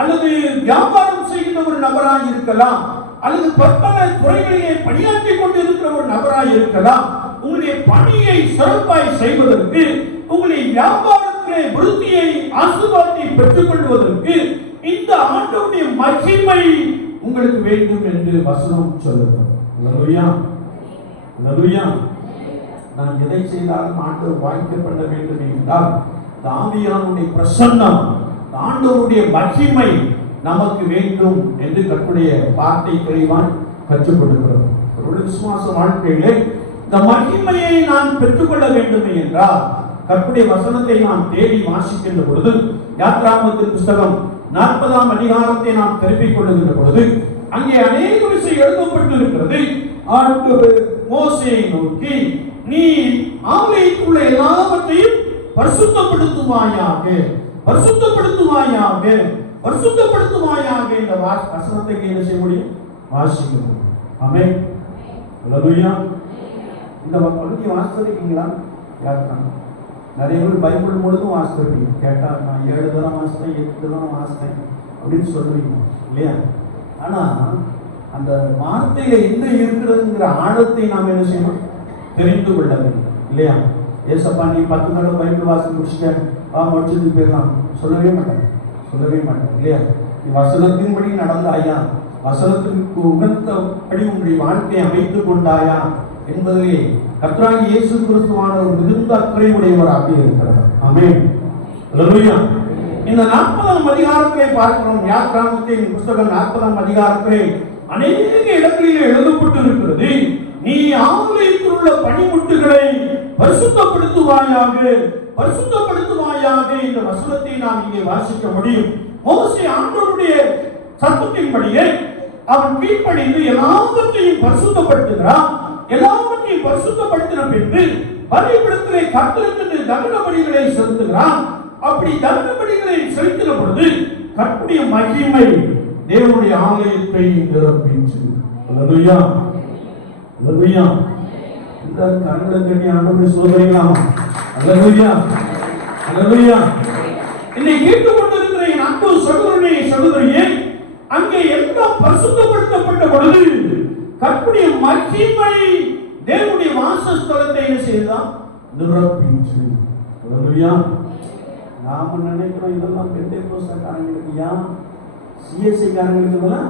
அல்லது வியாபாரம் செய்கிற ஒரு நபராய் இருக்கலாம், அல்லது பற்பல துறைகளிலே பணியாற்றிக் கொண்டு இருக்கிற ஒரு நபராய் இருக்கலாம். உங்களுடைய பணியை சிறப்பாய் செய்வதற்கு, உங்களுடைய வியாபாரத்திலே விருத்தியை ஆசீர்வாதத்தை பெற்றுக் கொள்வதற்கு இந்த ஆண்டவருடைய மகிமை உங்களுக்கு வேண்டும் என்று வசனம் சொல்லுகிறது. அல்லேலூயா, அல்லேலூயா. நான் எதை செய்தாலும் ஆண்டவர் வாய்க்க பண்ண வேண்டும் என்றால் ஆவியானுடைய பிரசன்னம், ஆண்டவருடைய மகிமை நமக்கு வேண்டும் என்று கர்த்தருடைய வார்த்தை தெளிவாய் கற்றுக் கொடுக்கிறது. ஒரு விசுவாச வாழ்க்கையிலே இந்த மகிமையை நான் பெற்றுக்கொள்ள வேண்டும் என்றால் கர்த்தருடைய வசனத்தை நாம் தேடி வாசிக்கின்ற பொழுது, யாத்ராகமத்தின் புத்தகம் 40ஆம் அதிகாரத்தை நாம் திருப்பிக் கொள்ளுகின்ற பொழுது அங்கே அநேக விஷயம் எழுதப்பட்டிருக்கிறது. ஆண்டவர் மோசேயை நோக்கி, நீ ஆலயத்தில் உள்ள எல்லாவற்றையும் பரிசுத்தப்படுத்துவாயாக, பரிசுத்தப்படுத்துவாயாக, பரிசுத்தப்படுத்துவாயாக என்ற வசனத்தை என்ன செய்ய முடியும், வாசிக்க முடியும். ஆமென், அல்லேலூயா. இந்த பகுதியை வாசிச்சிருக்கீங்களா? யாருக்காங்க? நிறைய பேர் பைபிள் முழுதும் வாசிச்சிருப்பீங்க. கேட்டா நான் 7 தரம் வாசித்தேன், 8 தரம் வாசித்தேன் அப்படின்னு சொல்றீங்க இல்லையா? ஆனா அந்த வார்த்தையில என்ன இருக்கிறதுங்கிற ஆழத்தை நாம் என்ன செய்யணும், தெரிந்து கொள்ள வேண்டும் இல்லையா? ஏசப்பா நீ 10 தடவை பைபிள் வாசி முடிச்சிட்டேன் முடிச்சதுக்கு போயிடலாம் சொல்லவே மாட்டாங்க, சொல்லவே மாட்டாங்க இல்லையா? நீ வசனத்தின்படி நடந்தாயா, வசனத்திற்கு உகந்தபடி உங்களுடைய வாழ்க்கையை அமைத்துக் கொண்டாயா என்பதிலே கர்த்தராகிய இயேசு கிறிஸ்துவானவர் மிகுந்த அக்கறை உடையவராக இருக்கிறார். ஆமென். அல்லேலூயா. இந்த 40ஆம் அதிகாரத்திலே பார்க்கிறோம். யாத்ராகமத்தின் புத்தகம் 40ஆம் அதிகாரத்திலே அநேக இடங்களிலே எழுதப்பட்டு இருக்கிறது. நீ ஆலயத்தில் உள்ள பணிமுட்டுகளை பரிசுத்தப்படுத்துவாயாக, பரிசுத்தப்படுத்துவாயாக என்ற வசனத்தை நாம் இங்கே வாசிக்க முடியும். மோசே ஆண்டவருடைய சத்தத்தின்படியே அவன் கீழ்ப்படிந்து எல்லாவற்றையும் பரிசுத்தப்படுத்துகிறான். எல்லாவற்றையும் பரிசுத்தப்படுத்தின பின்பு பலிபீடத்திலே கர்த்தருக்கு தகன பலிகளை செலுத்துகிறான். அப்படி தகன பலிகளை செலுத்தின பொழுது கர்த்தருடைய மகிமை தேவனுடைய ஆலயத்தை நிரப்பிச்சு. அல்லேலூயா, அல்லேலூயா. இந்த கரங்களை தட்டி ஆண்டவரை சோதரிக்கலாமா? அல்லேலூயா, அல்லேலூயா. என்னை கேட்டுக்கொண்டிருக்கிற என் அன்பு சகோதரனே சகோதரியே, அங்கே எல்லாம் பரிசுத்தப்படுத்தப்பட்ட பொழுது கர்த்தருடைய மகிமை தேவனுடைய வாசஸ்தலத்தை என்ன செய்தான், நிரப்பிச்சு. அல்லேலூயா. நாம நினைக்கிறோம் இதெல்லாம் பெந்தேகோஸ்தேக்காரங்களுக்கு, ஏன் சிஎஸ்ஐ காரங்களுக்கு எல்லாம்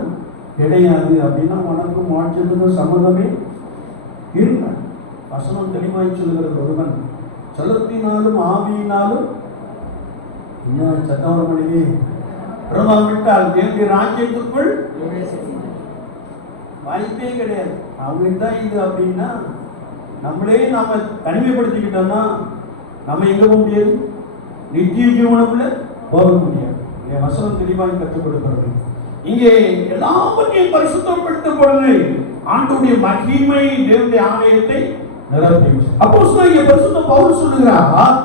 கிடையாது அப்படின்னா உனக்கு மாற்றத்துக்கு சம்மதமே இல்லை. வசனம் தெளிவாய் சொல்லுகிறது, ஒருவன் செலுத்தினாலும் ஆவியினாலும் இன்னும் சத்தவரமணியே பிரமாவிட்டால் தேவனுடைய ராஜ்யத்துக்குள் வாய்ப்பே கிடையாது. அவங்களுக்கு தான் இது அப்படின்னா நம்மளே நாம தனிமைப்படுத்திக்கிட்டோம்னா நம்ம எங்க போக முடியாது, நித்திய ஜீவனுக்குள்ள போக முடியாது. என் வசனம் தெளிவாக கற்றுக் கொடுக்கிறது. இங்கே எல்லாவற்றையும் பரிசுத்தப்படுத்தும் பொழுது ஆண்டவருடைய மகிமை தேவனுடைய ஆலயத்தை நிரப்பிச்சு. அப்போஸ்தலனாகிய பரிசுத்த பவுல் சொல்லுகிறார்,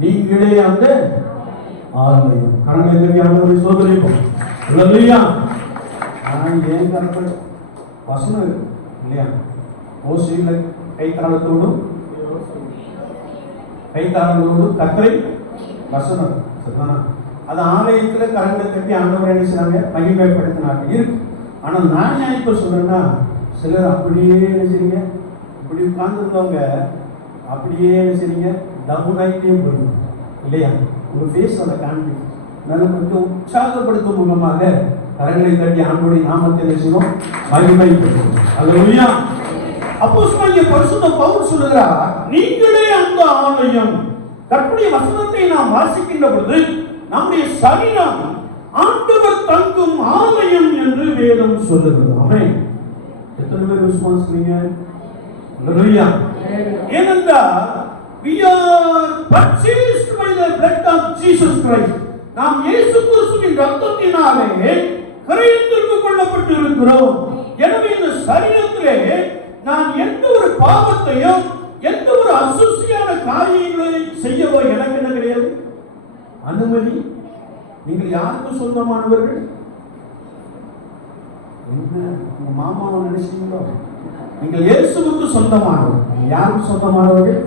நீங்களே அந்த ஆலயம். கரங்களை தட்டி ஆண்டவரை சோதரிப்போம். அல்லேலூயா. ஆனால் ஏன் கரங்கள் வசனம் இல்லையா? ஓசையில கைத்தாளத்தோடும் கத்தரை வசனம் சரிதானா? அது ஆலயத்துல கரங்களை தட்டி ஆண்டவரை என்ன செய்றாங்க, மகிமைப்படுத்தினாங்க இருக்கு. ஆனா நான் ஏன் இப்ப சொல்றேன்னா, சிலர் அப்படியே என்ன செய்றீங்க, இப்படி உட்கார்ந்துருந்தவங்க அப்படியே என்ன செய்றீங்க, டவுன் ஆகிட்டே போயிடும் இல்லையா? உங்க ஃபேஸ் அதை காண்பி நல்ல கொஞ்சம் உற்சாகப்படுத்தும் முகமாக கரங்களை தட்டி ஆண்டவருடைய நாமத்தை என்ன செய்வோம், மகிமைப்படுத்துவோம். அல்லேலூயா. அப்போஸ்தலனாகிய பரிசுத்த பவுல் சொல்லுகிறார், நீங்களே அந்த ஆலயம். கர்த்தருடைய வசனத்தை நாம் வாசிக்கின்ற பொழுது நம்முடைய சரீரம் ஆண்டவர் தங்கும் ஆலயம் என்று வேதம் சொல்லுகிறது. ஆமென். எத்தனை பேர் விசுவாசிக்கிறீங்க? அல்லேலூயா. ஏனென்றால் we are purchased by the blood of Jesus Christ. நாம் இயேசு கிறிஸ்துவின் இரத்தத்தினாலே கிரயத்திற்கு கொள்ளப்பட்டு இருக்கிறோம். எனவே இந்த சரீரத்திலே நான் எந்த ஒரு பாவத்தையும் எந்த ஒரு அசுசியான காரியங்களை செய்யவோ எனக்கு என்ன கிடையாது, அனுமதி. நீங்கள் யாருக்கு சொந்தமானவர்கள்? என்ன உங்க மாமாவை நினைச்சீங்களோ? நீங்கள் இயேசுவுக்கு சொந்தமானவர்கள். யாருக்கு சொந்தமானவர்கள்?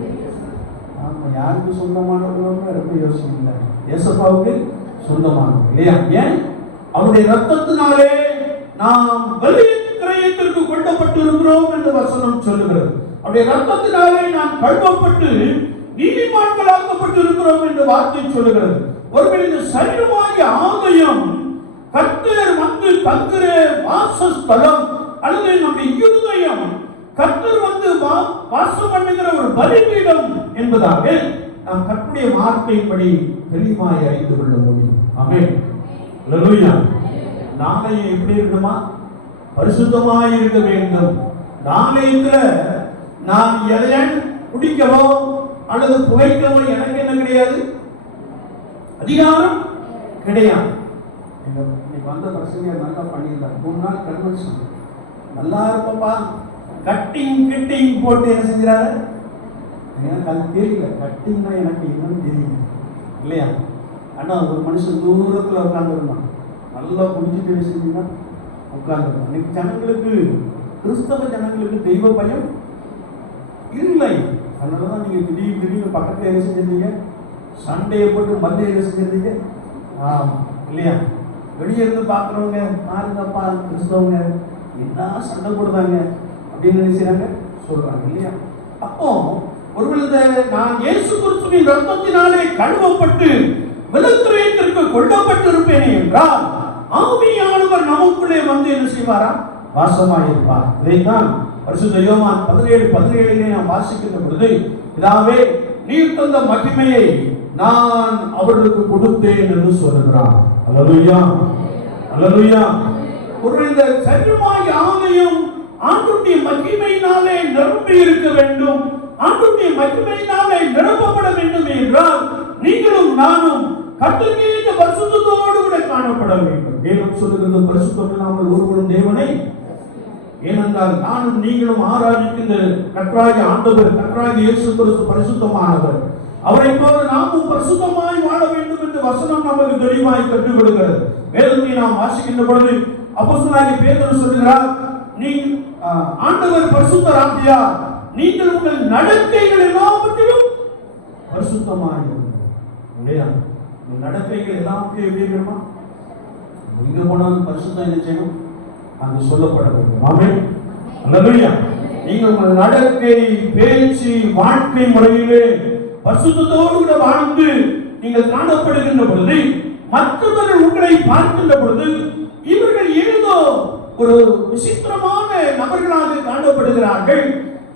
ஆமா, யாருக்கு சொந்தமானவர்கள் ரொம்ப யோசிக்கல. இயேசுவுக்கு சொந்தமானவர்கள் இல்லையா? ஏன்? அவருடைய ரத்தத்தினாலே நாம் கிரயத்திற்கு கொள்ளப்பட்டு இருக்கிறோம் என்று வசனம் சொல்லுகிறது. அவருடைய ரத்தத்தினாலே நாம் கழுவப்பட்டு நீதிமான்களாக்கப்பட்டு இருக்கிறோம் என்று வார்த்தை சொல்லுகிறது. ஒருவேளை இந்த சரீரமாகிய ஆலயம் கர்த்தர் வந்து தங்குகிற வாசஸ்தலம் அல்லது நம்முடைய இருதயம் கர்த்தர் வந்து வாசம் பண்ணுகிற ஒரு பலிபீடம் என்பதாக நாம் கர்த்தருடைய வார்த்தையின்படி தெளிவாய் அறிந்து கொள்ள முடியும். ஆமென். அல்லேலூயா. நாளையும் எப்படி இருக்கணுமா? பரிசுத்தமாய் இருக்க வேண்டும். நாளையத்துல நான் எதையும் குடிக்கவோ அல்லது புகைக்கவோ எனக்கு என்ன கிடையாது, அதிகாரம் கிடையாது. இன்னைக்கு வந்த பிரச்சனையை நல்லா பண்ணிடலாம். 3 நாள் கன்வென்ஷன் நல்லா இருப்பப்பா, கட்டிங் கிட்டிங் போட்டு என்ன செஞ்சாரு, எனக்கு அது தெரியல. கட்டிங்னா எனக்கு என்னன்னு தெரியல இல்லையா? ஆனா ஒரு மனுஷன் தூரத்துல உட்கார்ந்துருந்தான், நல்லா புரிஞ்சுட்டு என்ன செஞ்சீங்கன்னா உட்கார்ந்துருந்தான். இன்னைக்கு ஜனங்களுக்கு, கிறிஸ்தவ ஜனங்களுக்கு தெய்வ பயம் இல்லை. அதனாலதான் நீங்க திடீர்னு பக்கத்துல என்ன செஞ்சிருந்தீங்க, சண்டையை போட்டு மத்திய என்ன செஞ்சிருந்தீங்க இல்லையா? வெளியே இருந்து பாக்குறவங்க பாருங்கப்பா கிறிஸ்தவங்க என்ன சண்டை போடுறாங்க அப்படின்னு நினைச்சாங்க சொல்றாங்க இல்லையா? அப்போ ஒருவேளை நான் இயேசு கிறிஸ்துவின் ரத்தத்தினாலே கழுவப்பட்டு விலக்குறையத்திற்கு கொல்லப்பட்டிருப்பேனே என்றால் ஆவியானவர் நமக்குள்ளே வந்து என்ன செய்வாரா? வாசமாயிருப்பார். இதைத்தான் பரிசுத்த யோவான் 17:17 நாம் வாசிக்கின்ற பொழுது, பிதாவே நீர் தந்த மகிமையை நான் அவர்களுக்கு கொடுத்தேன் என்று சொல்லுகிறார். அல்லேலூயா, அல்லேலூயா. ஒரு இந்த சரீரமாய் ஆலயம் ஆண்டவருடைய மகிமையினாலே நிரம்பி இருக்க வேண்டும், ஆண்டவருடைய மகிமையினாலே நிரப்பப்பட வேண்டும் என்றால் நீங்களும் நானும் கர்த்தருடைய பரிசுத்தத்தோடு கூட காணப்பட வேண்டும். வேதம் சொல்லுகிறது, பரிசுத்தம் இல்லாமல் ஒருவரும் தேவனை, ஏனென்றால் நானும் நீங்களும் ஆராதிக்கின்ற கர்த்தராகிய ஆண்டவர், கர்த்தராகிய இயேசு கிறிஸ்து பரிசுத்தமானவர். அவரை போல நாமும் பரிசுத்தமாய் வாழ வேண்டும் என்று வசனம் நமக்கு தெளிவாய் கற்றுக் கொடுக்கிறது. வேதத்தை நாம் வாசிக்கின்ற பொழுது அப்போஸ்தலனாகிய பேதுரு சொல்கிறார், நீ ஆண்டவர் பரிசுத்தராகியா, நீங்கள் உங்கள் நடக்கைகள் எல்லாவற்றிலும் பரிசுத்தமாய் இல்லையா? நடக்கைகள் எல்லாத்தையும் எப்படி வேணுமா? எங்க போனாலும் பரிசுத்தம் என்ன செய்யணும்? அங்கு சொல்லப்பட வேண்டும். ஆமென், அல்லேலூயா. நீங்கள் உங்கள் நடக்கை, பேச்சு, வாழ்க்கை முறையிலே பரிசுத்தத்தோடு கூட வாழ்ந்து நீங்கள் காணப்படுகின்ற பொழுது, மற்றவர்கள் உங்களை பார்க்கின்ற பொழுது இவர்கள் ஏதோ ஒரு விசித்திரமான நபர்களாக காணப்படுகிறார்கள்,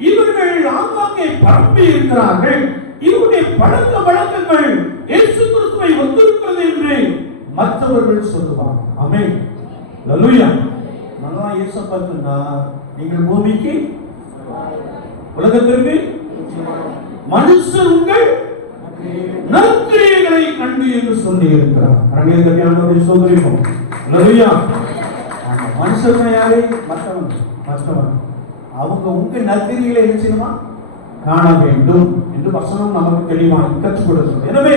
இவர்கள் ஆங்காங்கே பரப்பி இருக்கிறார்கள், இவருடைய பழக்க வழக்கங்கள் இயேசு கிறிஸ்துவை ஒத்திருக்கிறது என்று மற்றவர்கள் சொல்லுவாங்க. ஆமென், அல்லேலூயா. நல்லா இயேசுப்பா, நீங்கள் பூமிக்கு உலகத்திற்கு மனுஷர் உங்கள் நற்கிரியைகளை கண்டு என்று சொல்லி இருக்கிறார். மனுஷன் யாரு? மற்றவன். அவங்க உங்க நற்கிரியைகளை என்ன செய்யணுமா? காண வேண்டும் என்று வசனம் நமக்கு தெளிவாக கற்றுக் கொடுக்கிறது. எனவே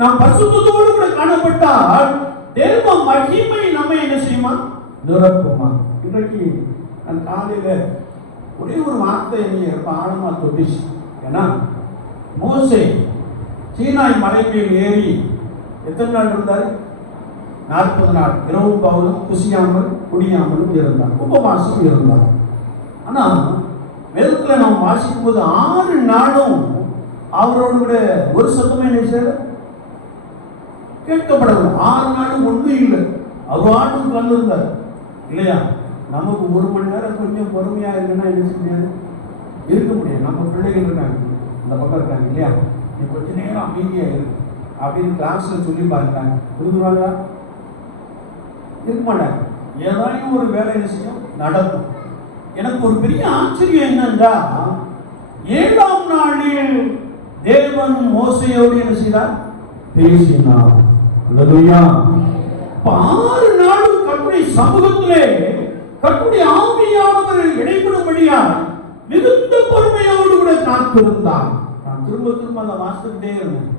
நாம் பரிசுத்தத்தோடு கூட காணப்பட்டால் தேவ மகிமை நம்மை என்ன செய்யுமா? நிரப்புமா. இன்றைக்கு நான் காலையில ஒரே ஒரு வார்த்தை ரொம்ப ஆழமா தொட்டுச்சு. ஏன்னா மோசே சீனாய் மலை மேல் ஏறி எத்தனை நாள் இருந்தார்? 40 நாள் இரவும் பகலும் குசியாமல் குடியாமலும் இருந்தார், உபவாசம் இருந்தார். ஆனா வேதத்துல நாம் வாசிக்கும் போது 6 நாளும் அவரோடு கூட ஒரு சத்தமே நினைச்சாரு கேட்கப்படவில்லை. 6 நாளும் ஒன்றும் இல்லை, அவர் ஆண்டும் கலந்துருந்தார் இல்லையா? நமக்கு 1 மணி நேரம் கொஞ்சம் பொறுமையா இருக்குன்னா என்ன செய்யாது? இருக்க முடியாது. நம்ம பிள்ளைகள் இருக்காங்க, அந்த பக்கம் இருக்காங்க இல்லையா? நீ கொஞ்ச நேரம் அமைதியா இருக்கு அப்படின்னு கிளாஸ்ல சொல்லி பாருங்க, புரிஞ்சுவாங்களா? இருக்க மாட்டாங்க. ஏதாவது ஒரு வேலை என்ன செய்யும்? நடக்கும். எனக்கு ஒரு பெரிய ஆச்சரியம் என்னன்னா, 7ஆம் நாளில் தேவன் மோசேயோடு என்ன செய்தார்? பேசினார். அல்லேலூயா. 6 நாளும் கர்த்தருடைய சமூகத்திலே கர்த்தருடைய ஆவியானவர் இடைபடும்படியா மிகுந்த பொறுமையோடு கூட காத்திருந்தார். நான் திரும்ப அந்த வாசித்துக்கிட்டே இருந்தேன்.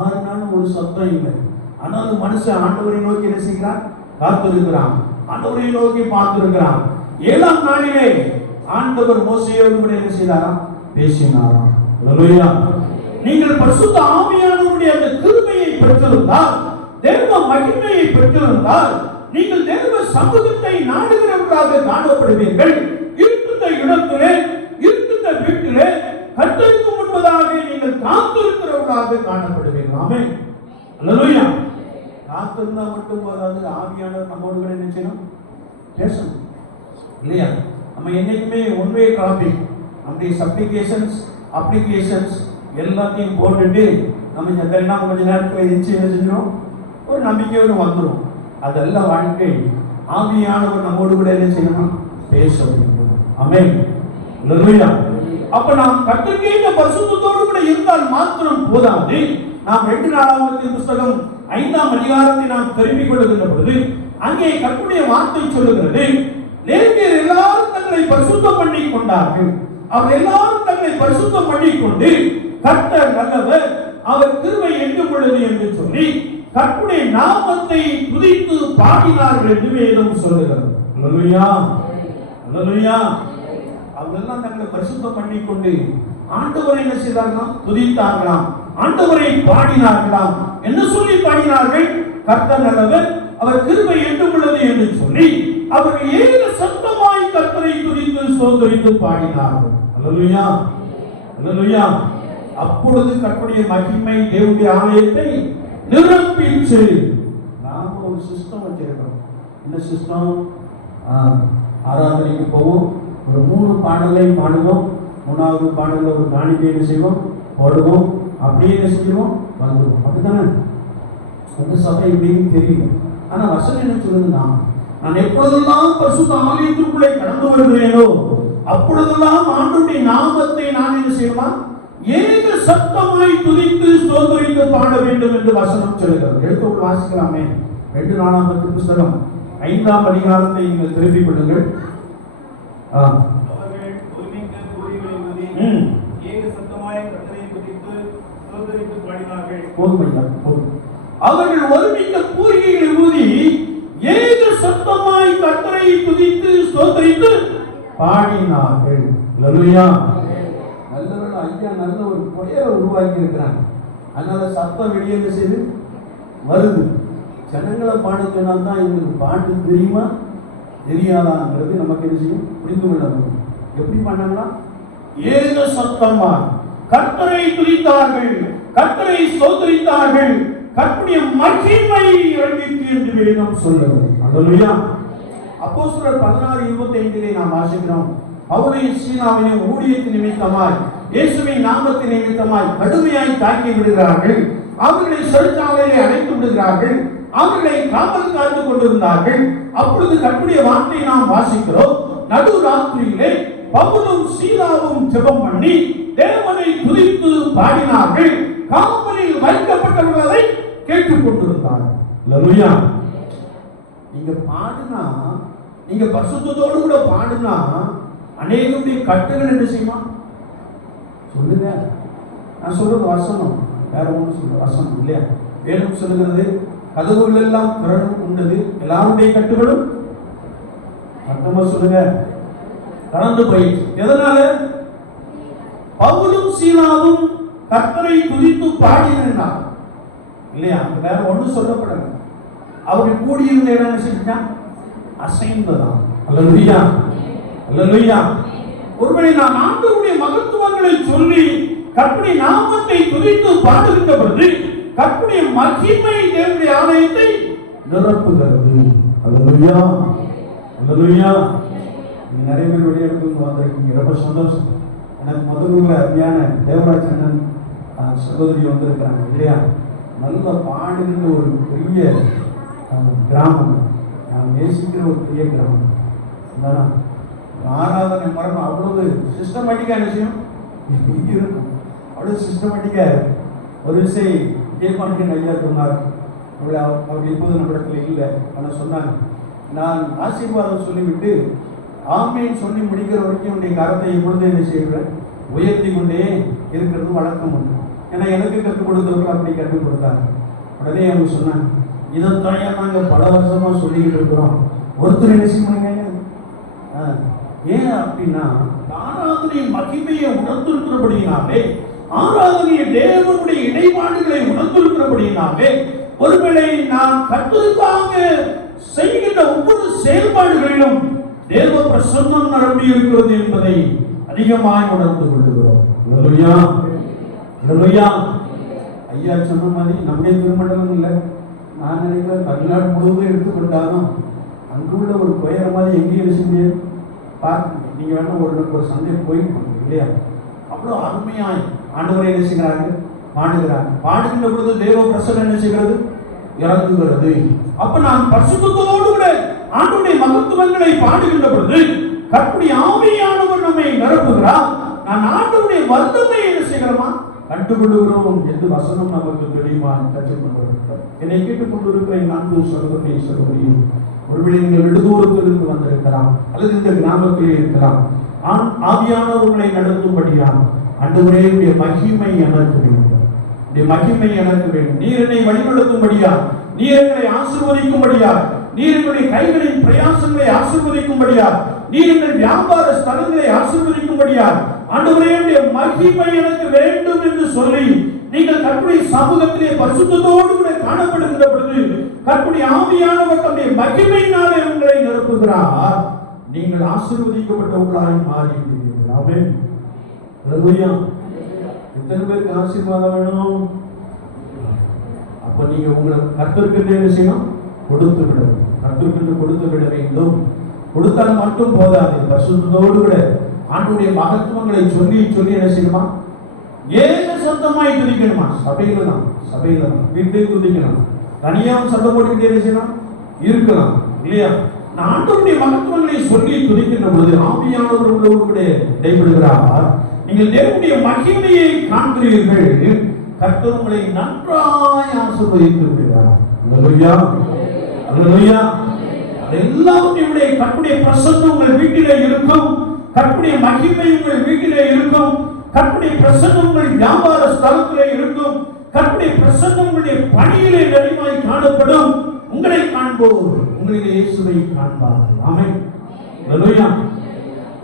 6 நாளும் ஒரு சத்தம் இல்லை. ஆனாலும் மனுஷன் ஆண்டவரை நோக்கி என்ன செய்கிறான்? காத்திருக்கிறான், ஆண்டவரை நோக்கி பார்த்திருக்கிறான். 7ஆம் நாளிலே ஆண்டவர் மோசேயோடு கூட என்ன செய்தாராம்? பேசினாராம். அல்லேலூயா. நீங்கள் பரிசுத்த ஆவியானவருடைய அந்த கிருபையை பெற்றிருந்தால், தேவ மகிமையை பெற்றிருந்தால், நீங்கள் தேவ சமூகத்தை நாடுகிறவர்களாக காணப்படுவீர்கள். இருக்கின்ற இடத்திலே, இருக்கின்ற வீட்டிலே கர்த்தருக்கு முன்பதாக நீங்கள் காத்திருக்கிறவர்களாக காணப்படுவீர்கள். ஆமென், அல்லேலூயா. காத்திருந்தா மட்டும் போதாது, ஆவியானவர் நம்மோடு கூட என்ன செய்யணும்? பேசணும் இல்லையா? நம்ம என்னைக்குமே ஒன்வே டாபிக், நம்முடைய அப்ளிகேஷன்ஸ் எல்லாத்தையும் போட்டுட்டு நம்ம இதெல்லாம் கொஞ்ச நேரத்தில் எரிச்சு என்ன செஞ்சிடும்? ஒரு நம்பிக்கையோடு வந்துடும். அதெல்லாம் வாழ்க்கை. ஆவியானவர் நம்மோடு கூட என்ன செய்யணும்? பேச வேண்டும். ஆமென், அல்லேலூயா. அப்ப நாம் கர்த்தருடைய பரிசுத்தத்தோடு கூட இருந்தால் மாத்திரம் போதாது. நாம் 2 நாளாகமத்தின் புத்தகம் 5ஆம் அதிகாரத்தை நாம் திரும்பிக் கொள்ளுகின்ற பொழுது அங்கே கர்த்தருடைய வார்த்தை சொல்லுகிறது, லேவியர் எல்லாரும் தங்களை பரிசுத்தம் பண்ணி கொண்டார்கள். அவர் எல்லாரும் தங்களை பரிசுத்தம் பண்ணி கொண்டு கர்த்தர் நல்லவர், அவர் கிருபை என்றும் உள்ளது என்று சொல்லி கர்த்தருடைய நாமத்தை துதித்து பாடினார்கள் என்று வேதம் சொல்லுகிறது. அல்லேலூயா, அல்லேலூயா. அவரெல்லாம் தங்களை பரிசுத்தம் பண்ணி கொண்டு ஆண்டவரை என்ன செய்தார்களாம்? துதித்தார்களாம், ஆண்டவரை பாடினார்களாம். என்ன சொல்லி பாடினார்கள்? கர்த்தர் நல்லவர், அவர் கிருபை என்றும் உள்ளது என்று சொல்லி அவர்கள் ஏக சத்தமாய் ஸ்தோத்திரித்து பாடினார்கள். அல்லேலூயா, அல்லேலூயா. அப்பொழுது கர்த்தருடைய மகிமை தேவனுடைய ஆலயத்தை நிரப்பிச்சு. நாம ஒரு சிஸ்டம் வச்சிருக்கிறோம். என்ன சிஸ்டம்? ஆராதனைக்கு போவோம், ஒரு 3 பாடலை பாடுவோம், 3வது பாடல ஒரு காணிக்கை செய்வோம், போடுவோம், அப்படியே செய்வோம், வந்துடுவோம். அப்படித்தானே அந்த சபை எப்படின்னு தெரியும். ஆனா வசனம் என்ன சொல்லுதுன்னா, நான் எப்பொழுதெல்லாம் பரிசுத்த ஆலயத்திற்குள்ளே கடந்து வருகிறேனோ அப்பொழுதெல்லாம் ஆண்டவருடைய நாமத்தை நான் என்ன செய்யலாம்? ஏக சத்தமாய் துதித்து ஸ்தோத்திரித்து பாட வேண்டும் என்று வசனம் சொல்கிறது. எடுத்து வாசிக்கலாமே. 2 நாளாகமத்தின் புத்தகம் 5ஆம் அதிகாரத்தை நீங்கள் திருப்பிக் கொள்ளுங்கள். அவர்கள் ஒருமிக்க பூரிகைகளை ஊதி ஏக சத்தமாய் கர்த்தரை துதித்து ஸ்தோத்திரித்து பாடினார்கள். அல்லேலூயா. நல்லவர்கள் ஐயா நல்ல ஒரு பெயரை உருவாக்கி இருக்கிறாங்க. அதனால சத்தம் வெளியே செய்து வருது. ஜனங்களை பாட சொன்னால் தான் இவங்களுக்கு பாட்டு தெரியுமா தெரியாதாங்கிறது நமக்கு என்ன செய்யும்? புரிந்து கொள்ள முடியும். எப்படி பண்ணாங்கன்னா, ஏக சத்தமா கர்த்தரை துதித்தார்கள், கர்த்தரை ஸ்தோத்திரித்தார்கள், கர்த்தருடைய மகிமை இறங்கிற்று என்று வேதம் சொல்லுகிறது. அல்லேலூயா. அப்போஸ்தலர் 16:25 நாம் வாசிக்கிறோம். பவுலையும் சீலாவையும் ஊழியத்தின் நிமித்தமாய் இயேசுவின் நாமத்தின் நிமித்தமாய் கடுமையாய் தாக்கி விடுகிறார்கள். அவர்களை சிறைச்சாலையிலே அடைத்து விடுகிறார்கள். அவர்களை காவல் காத்துக் கொண்டிருந்தார்கள். அப்பொழுது கர்த்தருடைய வார்த்தையை நாம் வாசிக்கிறோம். நடு ராத்திரியிலே பவுலும் சீலாவும் ஜெபம் பண்ணி தேவனை துதித்து பாடினார்கள். காவலில் வைக்கப்பட்டவர்களை கேட்டுக் கொண்டிருந்தார்கள். அல்லேலூயா. நீங்க பாடுனா, நீங்க பரிசுத்தத்தோடு கூட பாடுனா அநேகருடைய கட்டுகள் என்ன செய்யுமா? சொல்லுங்க. நான் சொல்றது வசனம், வேற ஒன்றும் சொல்ல வசனம் இல்லையா? வேதம் சொல்லுகிறது, கதவுகள் எல்லாம் திறந்து கொண்டது, எல்லாருடைய கட்டுகளும் அர்த்தமா சொல்லுங்க திறந்து போயிடுச்சு. எதனால? பவுலும் சீலாவும் கர்த்தரை துதித்து பாடினார் இல்லையா? வேற ஒன்றும் சொல்லப்படல. அவர்கள் கூடியிருந்த இடம் என்ன செஞ்சான்? அசைந்ததான். அல்லேலூயா, அல்லேலூயா. ஒருவேளை நான் ஆண்டவருடைய மகத்துவங்களை சொல்லி கர்த்தருடைய நாமத்தை துதித்து பாடுகின்ற பொழுது கர்த்தருடைய மகிமை தேவனுடைய ஆலயத்தை நிரப்புகிறது. அல்லேலூயா, அல்லேலூயா. நிறைய பேர் வெளியிடத்துக்கு வந்திருக்கீங்க, ரொம்ப சந்தோஷம். எனக்கு முதல்ல அருமையான தேவராஜ் அண்ணன் சகோதரி வந்திருக்கிறாங்க இல்லையா? நல்ல பாடுகின்ற ஒரு பெரிய கிராமம், நான் நேசிக்கிற ஒரு பெரிய கிராமம். ஆராதனை மரணம் அவ்வளவு சிஸ்டமேட்டிக்காக விஷயம் இருக்கும், அவ்வளவு சிஸ்டமேட்டிக்காக இருக்கு. ஒரு விஷயம் கேட்பான் ஐயா சொன்னார், அவர் இப்போது நம்ம இடத்துல இல்லை. ஆனால் சொன்னாங்க, நான் ஆசீர்வாதம் சொல்லிவிட்டு ஆமேன் சொல்லி முடிக்கிற வரைக்கும் உடைய கரத்தை எப்பொழுது என்ன செய்கிறேன்? உயர்த்தி கொண்டே இருக்கிறது வழக்கம் உண்டு. ஏன்னா எனக்கு கற்றுக் கொடுத்தவர்கள் அப்படி கற்றுக் கொடுத்தாங்க. உடனே அவங்க சொன்னாங்க, இதைத்தான் நாங்கள் பல வருஷமா சொல்லிக்கிட்டு இருக்கிறோம், ஒருத்தர் என்ன செய்வாங்க? ஏன் அப்படின்னா, ஆராதனையின் மகிமையை உணர்ந்திருக்கிறபடியினாலே, ஆராதனையை தேவனுடைய இடைப்பாடுகளை உணர்ந்திருக்கிறபடியினாலே, ஒருவேளை நான் கர்த்தருக்காக செய்கின்ற ஒவ்வொரு செயல்பாடுகளிலும் தேவ பிரசன்னம் நிரம்பி இருக்கிறது என்பதை அதிகமாக உணர்ந்து கொள்கிறோம். அல்லேலூயா, அல்லேலூயா. ஐயா சொன்ன மாதிரி நம்முடைய திருமண்டலம் இல்லை, நான் நினைக்கிறேன் தமிழ்நாடு முழுவதும் எடுத்துக்கொண்டாலும் அங்குள்ள ஒரு கோயில மாதிரி எங்கேயும் விஷயம் பார்க்க நீங்க வேணா ஒரு சந்தை போயிட்டு இல்லையா? அவ்வளோ அருமையாய் ஆண்டவரை என்ன செய்கிறாங்க? பாடுகிறாங்க. பாடுகின்ற பொழுது தேவ பிரசன்னம் என்ன செய்கிறது? இறங்குகிறது. அப்ப நான் பரிசுத்தத்தோடு கூட ஆண்டவருடைய மகத்துவங்களை பாடுகின்ற பொழுது கர்த்தருடைய ஆவியானவர் நம்மை நிரப்புகிறார். நான் ஆண்டவருடைய வல்லமையை என்ன செய்கிறோமா? கண்டுகொள்கிறோம் என்று வசனம் நமக்கு தெரியுமா? கற்றுக்கொண்டிருக்கிறார். என்னை கேட்டுக் கொண்டிருக்கிற என் அன்பு சகோதரி சகோதரியும், ஒருவேளை நீங்கள் நெடுதூரத்திலிருந்து வந்திருக்கலாம் அல்லது இந்த கிராமத்திலே இருக்கலாம். ஆவியானவர்களை நடத்தும்படியான் ஆண்டவரே உடைய மகிமை எனக்கு வேண்டும், உடைய மகிமை எனக்கு வேண்டும். நீர் என்னை வழிநடத்தும்படியா, நீர் எங்களை ஆசீர்வதிக்கும்படியா, நீர் எங்களுடைய கைகளின் பிரயாசங்களை ஆசீர்வதிக்கும்படியா, நீர் எங்கள் வியாபார ஸ்தலங்களை ஆசீர்வதிக்கும்படியா ஆண்டவரே உடைய மகிமை எனக்கு வேண்டும் என்று சொல்லி நீங்கள் கர்த்தருடைய சமூகத்திலே பரிசுத்தத்தோடு கூட காணப்படுகின்ற பொழுது கர்த்தருடைய ஆவியானவர் தம்முடைய மகிமையினாலே உங்களை நிரப்புகிறார். நீங்கள் ஆசீர்வதிக்கப்பட்டவர்களாய் மாறிவிடுவீர்கள். ஆமென். அல்லேலூயா. எத்தனை பேருக்கு ஆசீர்வாதம் வேணும்? அப்ப நீங்க உங்களை கர்த்தருக்கு என்ன செய்யணும்? கொடுத்து விட வேண்டும். கர்த்தருக்கு கொடுத்து விட வேண்டும். கொடுத்தால் மட்டும் போதாது, பரிசுத்தத்தோடு விட ஆண்டவருடைய மகத்துவங்களை சொல்லி சொல்லி என்ன செய்யணுமா? ஏக சொந்தமாய் துதிக்கணுமா? சபையில தான், வீட்டிலே துதிக்கணும். தனியாகவும் சத்தம் போட்டுக்கிட்டே என்ன செய்யணும்? இருக்கலாம் இல்லையா? ஆண்டவருடைய மகத்துவங்களை சொல்லி துதிக்கின்ற பொழுது ஆவியானவர் உள்ளோடு கூட இடைபடுகிறார். நீங்கள் தேவனுடைய மகிமையை காண்கிறீர்கள். கர்த்தர் உங்களை நன்றாய் ஆசீர்வதித்து விடுகிறார். அல்லேலூயா, அல்லேலூயா. எல்லாவற்றையும் கர்த்தருடைய பிரசன்னம் உங்கள் வீட்டிலே இருக்கும். கர்த்தருடைய மகிமை உங்கள் வீட்டிலே இருக்கும். கர்த்தருடைய பிரசன்னம் உங்கள் வியாபார ஸ்தலத்திலே இருக்கும். கர்த்தருடைய பிரசன்னம் உங்களுடைய பணியிலே நிறைவாய் காணப்படும். உங்களை காண்போர் உங்களிலே இயேசுவை காண்பார்கள். ஆமென். அல்லேலூயா.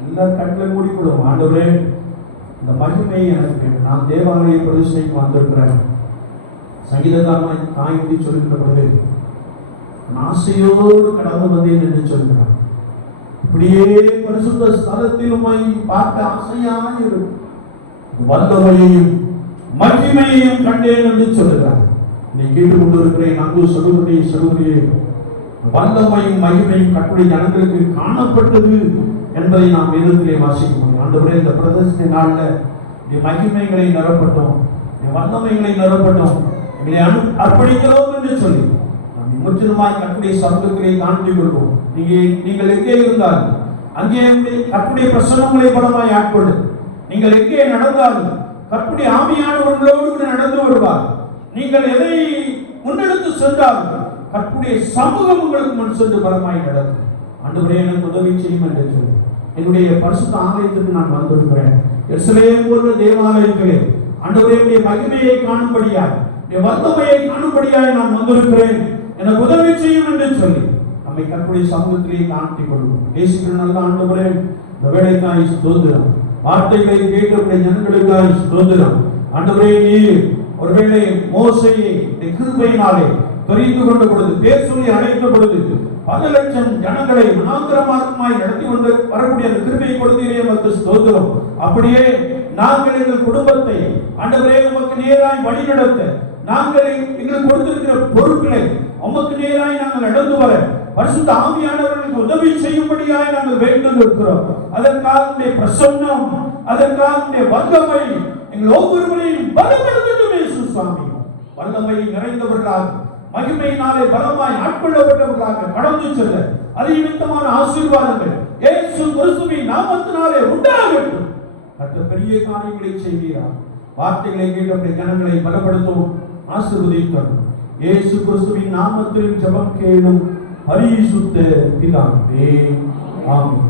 எல்லா கண்களை மூடிக்கொள்ளும். ஆண்டவரே, இந்த மகிமை எனக்கு நான் தேவாலய பிரதிஷ்டைக்கு வந்திருக்கிறேன். சங்கீதக்காரன் தாய்மொழி சொல்கின்ற பொழுது ஆசையோடு கடந்து வந்தேன் என்று சொல்கிறார். இப்படியே பரிசுத்த ஸ்தலத்திலும் பார்க்க ஆசையாக இருக்கும். வல்லமையையும் மகிமையையும் கண்டேன் என்று சொல்கிறார். நீ கேட்டுக் கொண்டிருக்கிறேன் அங்கு சொல்லுகிறே வல்லமையும் மகிமையும் கட்டுரை ஜனங்களுக்கு காணப்பட்டது என்பதை நாம் வேதத்திலே வாசிக்க முடியும். ஆண்டவரே, இந்த பிரதேசத்தின் நாள்ல நீ மகிமைகளை நிரப்பட்டோம், நீ வல்லமைகளை நிரப்பட்டோம், எங்களை அர்ப்பணிக்கிறோம் என்று சொல்லி நாம் முற்றிலுமாய் கட்டுரை சமூகத்திலே காண்பிக் கொள்வோம். நீங்கள் எங்கே இருந்தால் அங்கே கட்டுரை பிரசன்னங்களை பலமாய் ஆட்கொண்டு, நீங்கள் எங்கே நடந்தாலும் கட்டுரை ஆவியானவர்களோடு நடந்து வருவார். நீங்கள் எதை முன்னெடுத்து சென்றால் கர்த்தருடைய சமூகம் உங்களுக்கு முன் சென்று பலமாய் நடக்கும். ஆண்டவரே, எனக்கு உதவி செய்யும் என்று சொல்லி என்னுடைய பரிசுத்த ஆலயத்துக்கு நான் வந்திருக்கிறேன். எருசலேம் போன்ற தேவாலயத்திலே ஆண்டவரே மகிமையை காணும்படியாய், வல்லமையை காணும்படியாய் நான் வந்திருக்கிறேன், எனக்கு உதவி செய்யும் என்று சொல்லி நம்மை கர்த்தருடைய சமூகத்திலே காண்பிக் கொள்வோம். நேசிக்கிற நல்ல ஆண்டவரே, இந்த வேலைக்காய் ஸ்தோத்திரம். வார்த்தைகளை கேட்கக்கூடிய ஜனங்களுக்காய் ஸ்தோத்திரம். ஆண்டவரே, நீர் ஒருவேளை மோசேயை கிருபையினாலே தெரிந்து கொண்ட பொழுது, பேர் சொல்லி அழைத்த பொழுது பல லட்சம் ஜனங்களை மனாந்தரமாய் நடத்தி கொண்டு வரக்கூடிய அந்த கிருபையை கொடுத்தீரே, உமக்கு ஸ்தோத்திரம். அப்படியே நாங்கள் எங்கள் குடும்பத்தை ஆண்டவரே உமக்கு நேராய் வழி நடத்த, நாங்கள் எங்களுக்கு கொடுத்திருக்கிற பொருட்களை உமக்கு நேராய் நாங்கள் நடந்து வர பரிசுத்த ஆவியானவர்களுக்கு உதவி செய்யும்படியாய் நாங்கள் வேண்டும் இருக்கிறோம். அதற்காக பிரசன்னம், அதற்காக வல்லமை எங்கள் ஒவ்வொருவரையும் பலப்படுத்தட்டும் இயேசு சுவாமி. வல்லமை நிறைந்தவர்களாக, மகிமையினாலே பலமாய் ஆட்கொள்ளப்பட்டவர்களாக கடந்து செல்ல அது நிமித்தமான ஆசீர்வாதங்கள் இயேசு கிறிஸ்துவின் நாமத்தினாலே உண்டாகட்டும். மற்ற பெரிய காரியங்களை செய்கிறார். வார்த்தைகளை கேட்ட ஜனங்களை பலப்படுத்தும், ஆசீர்வதிக்கும். இயேசு கிறிஸ்துவின் நாமத்தில் ஜெபம் கேளும் பரிசுத்த பிதாவே, ஆமென்.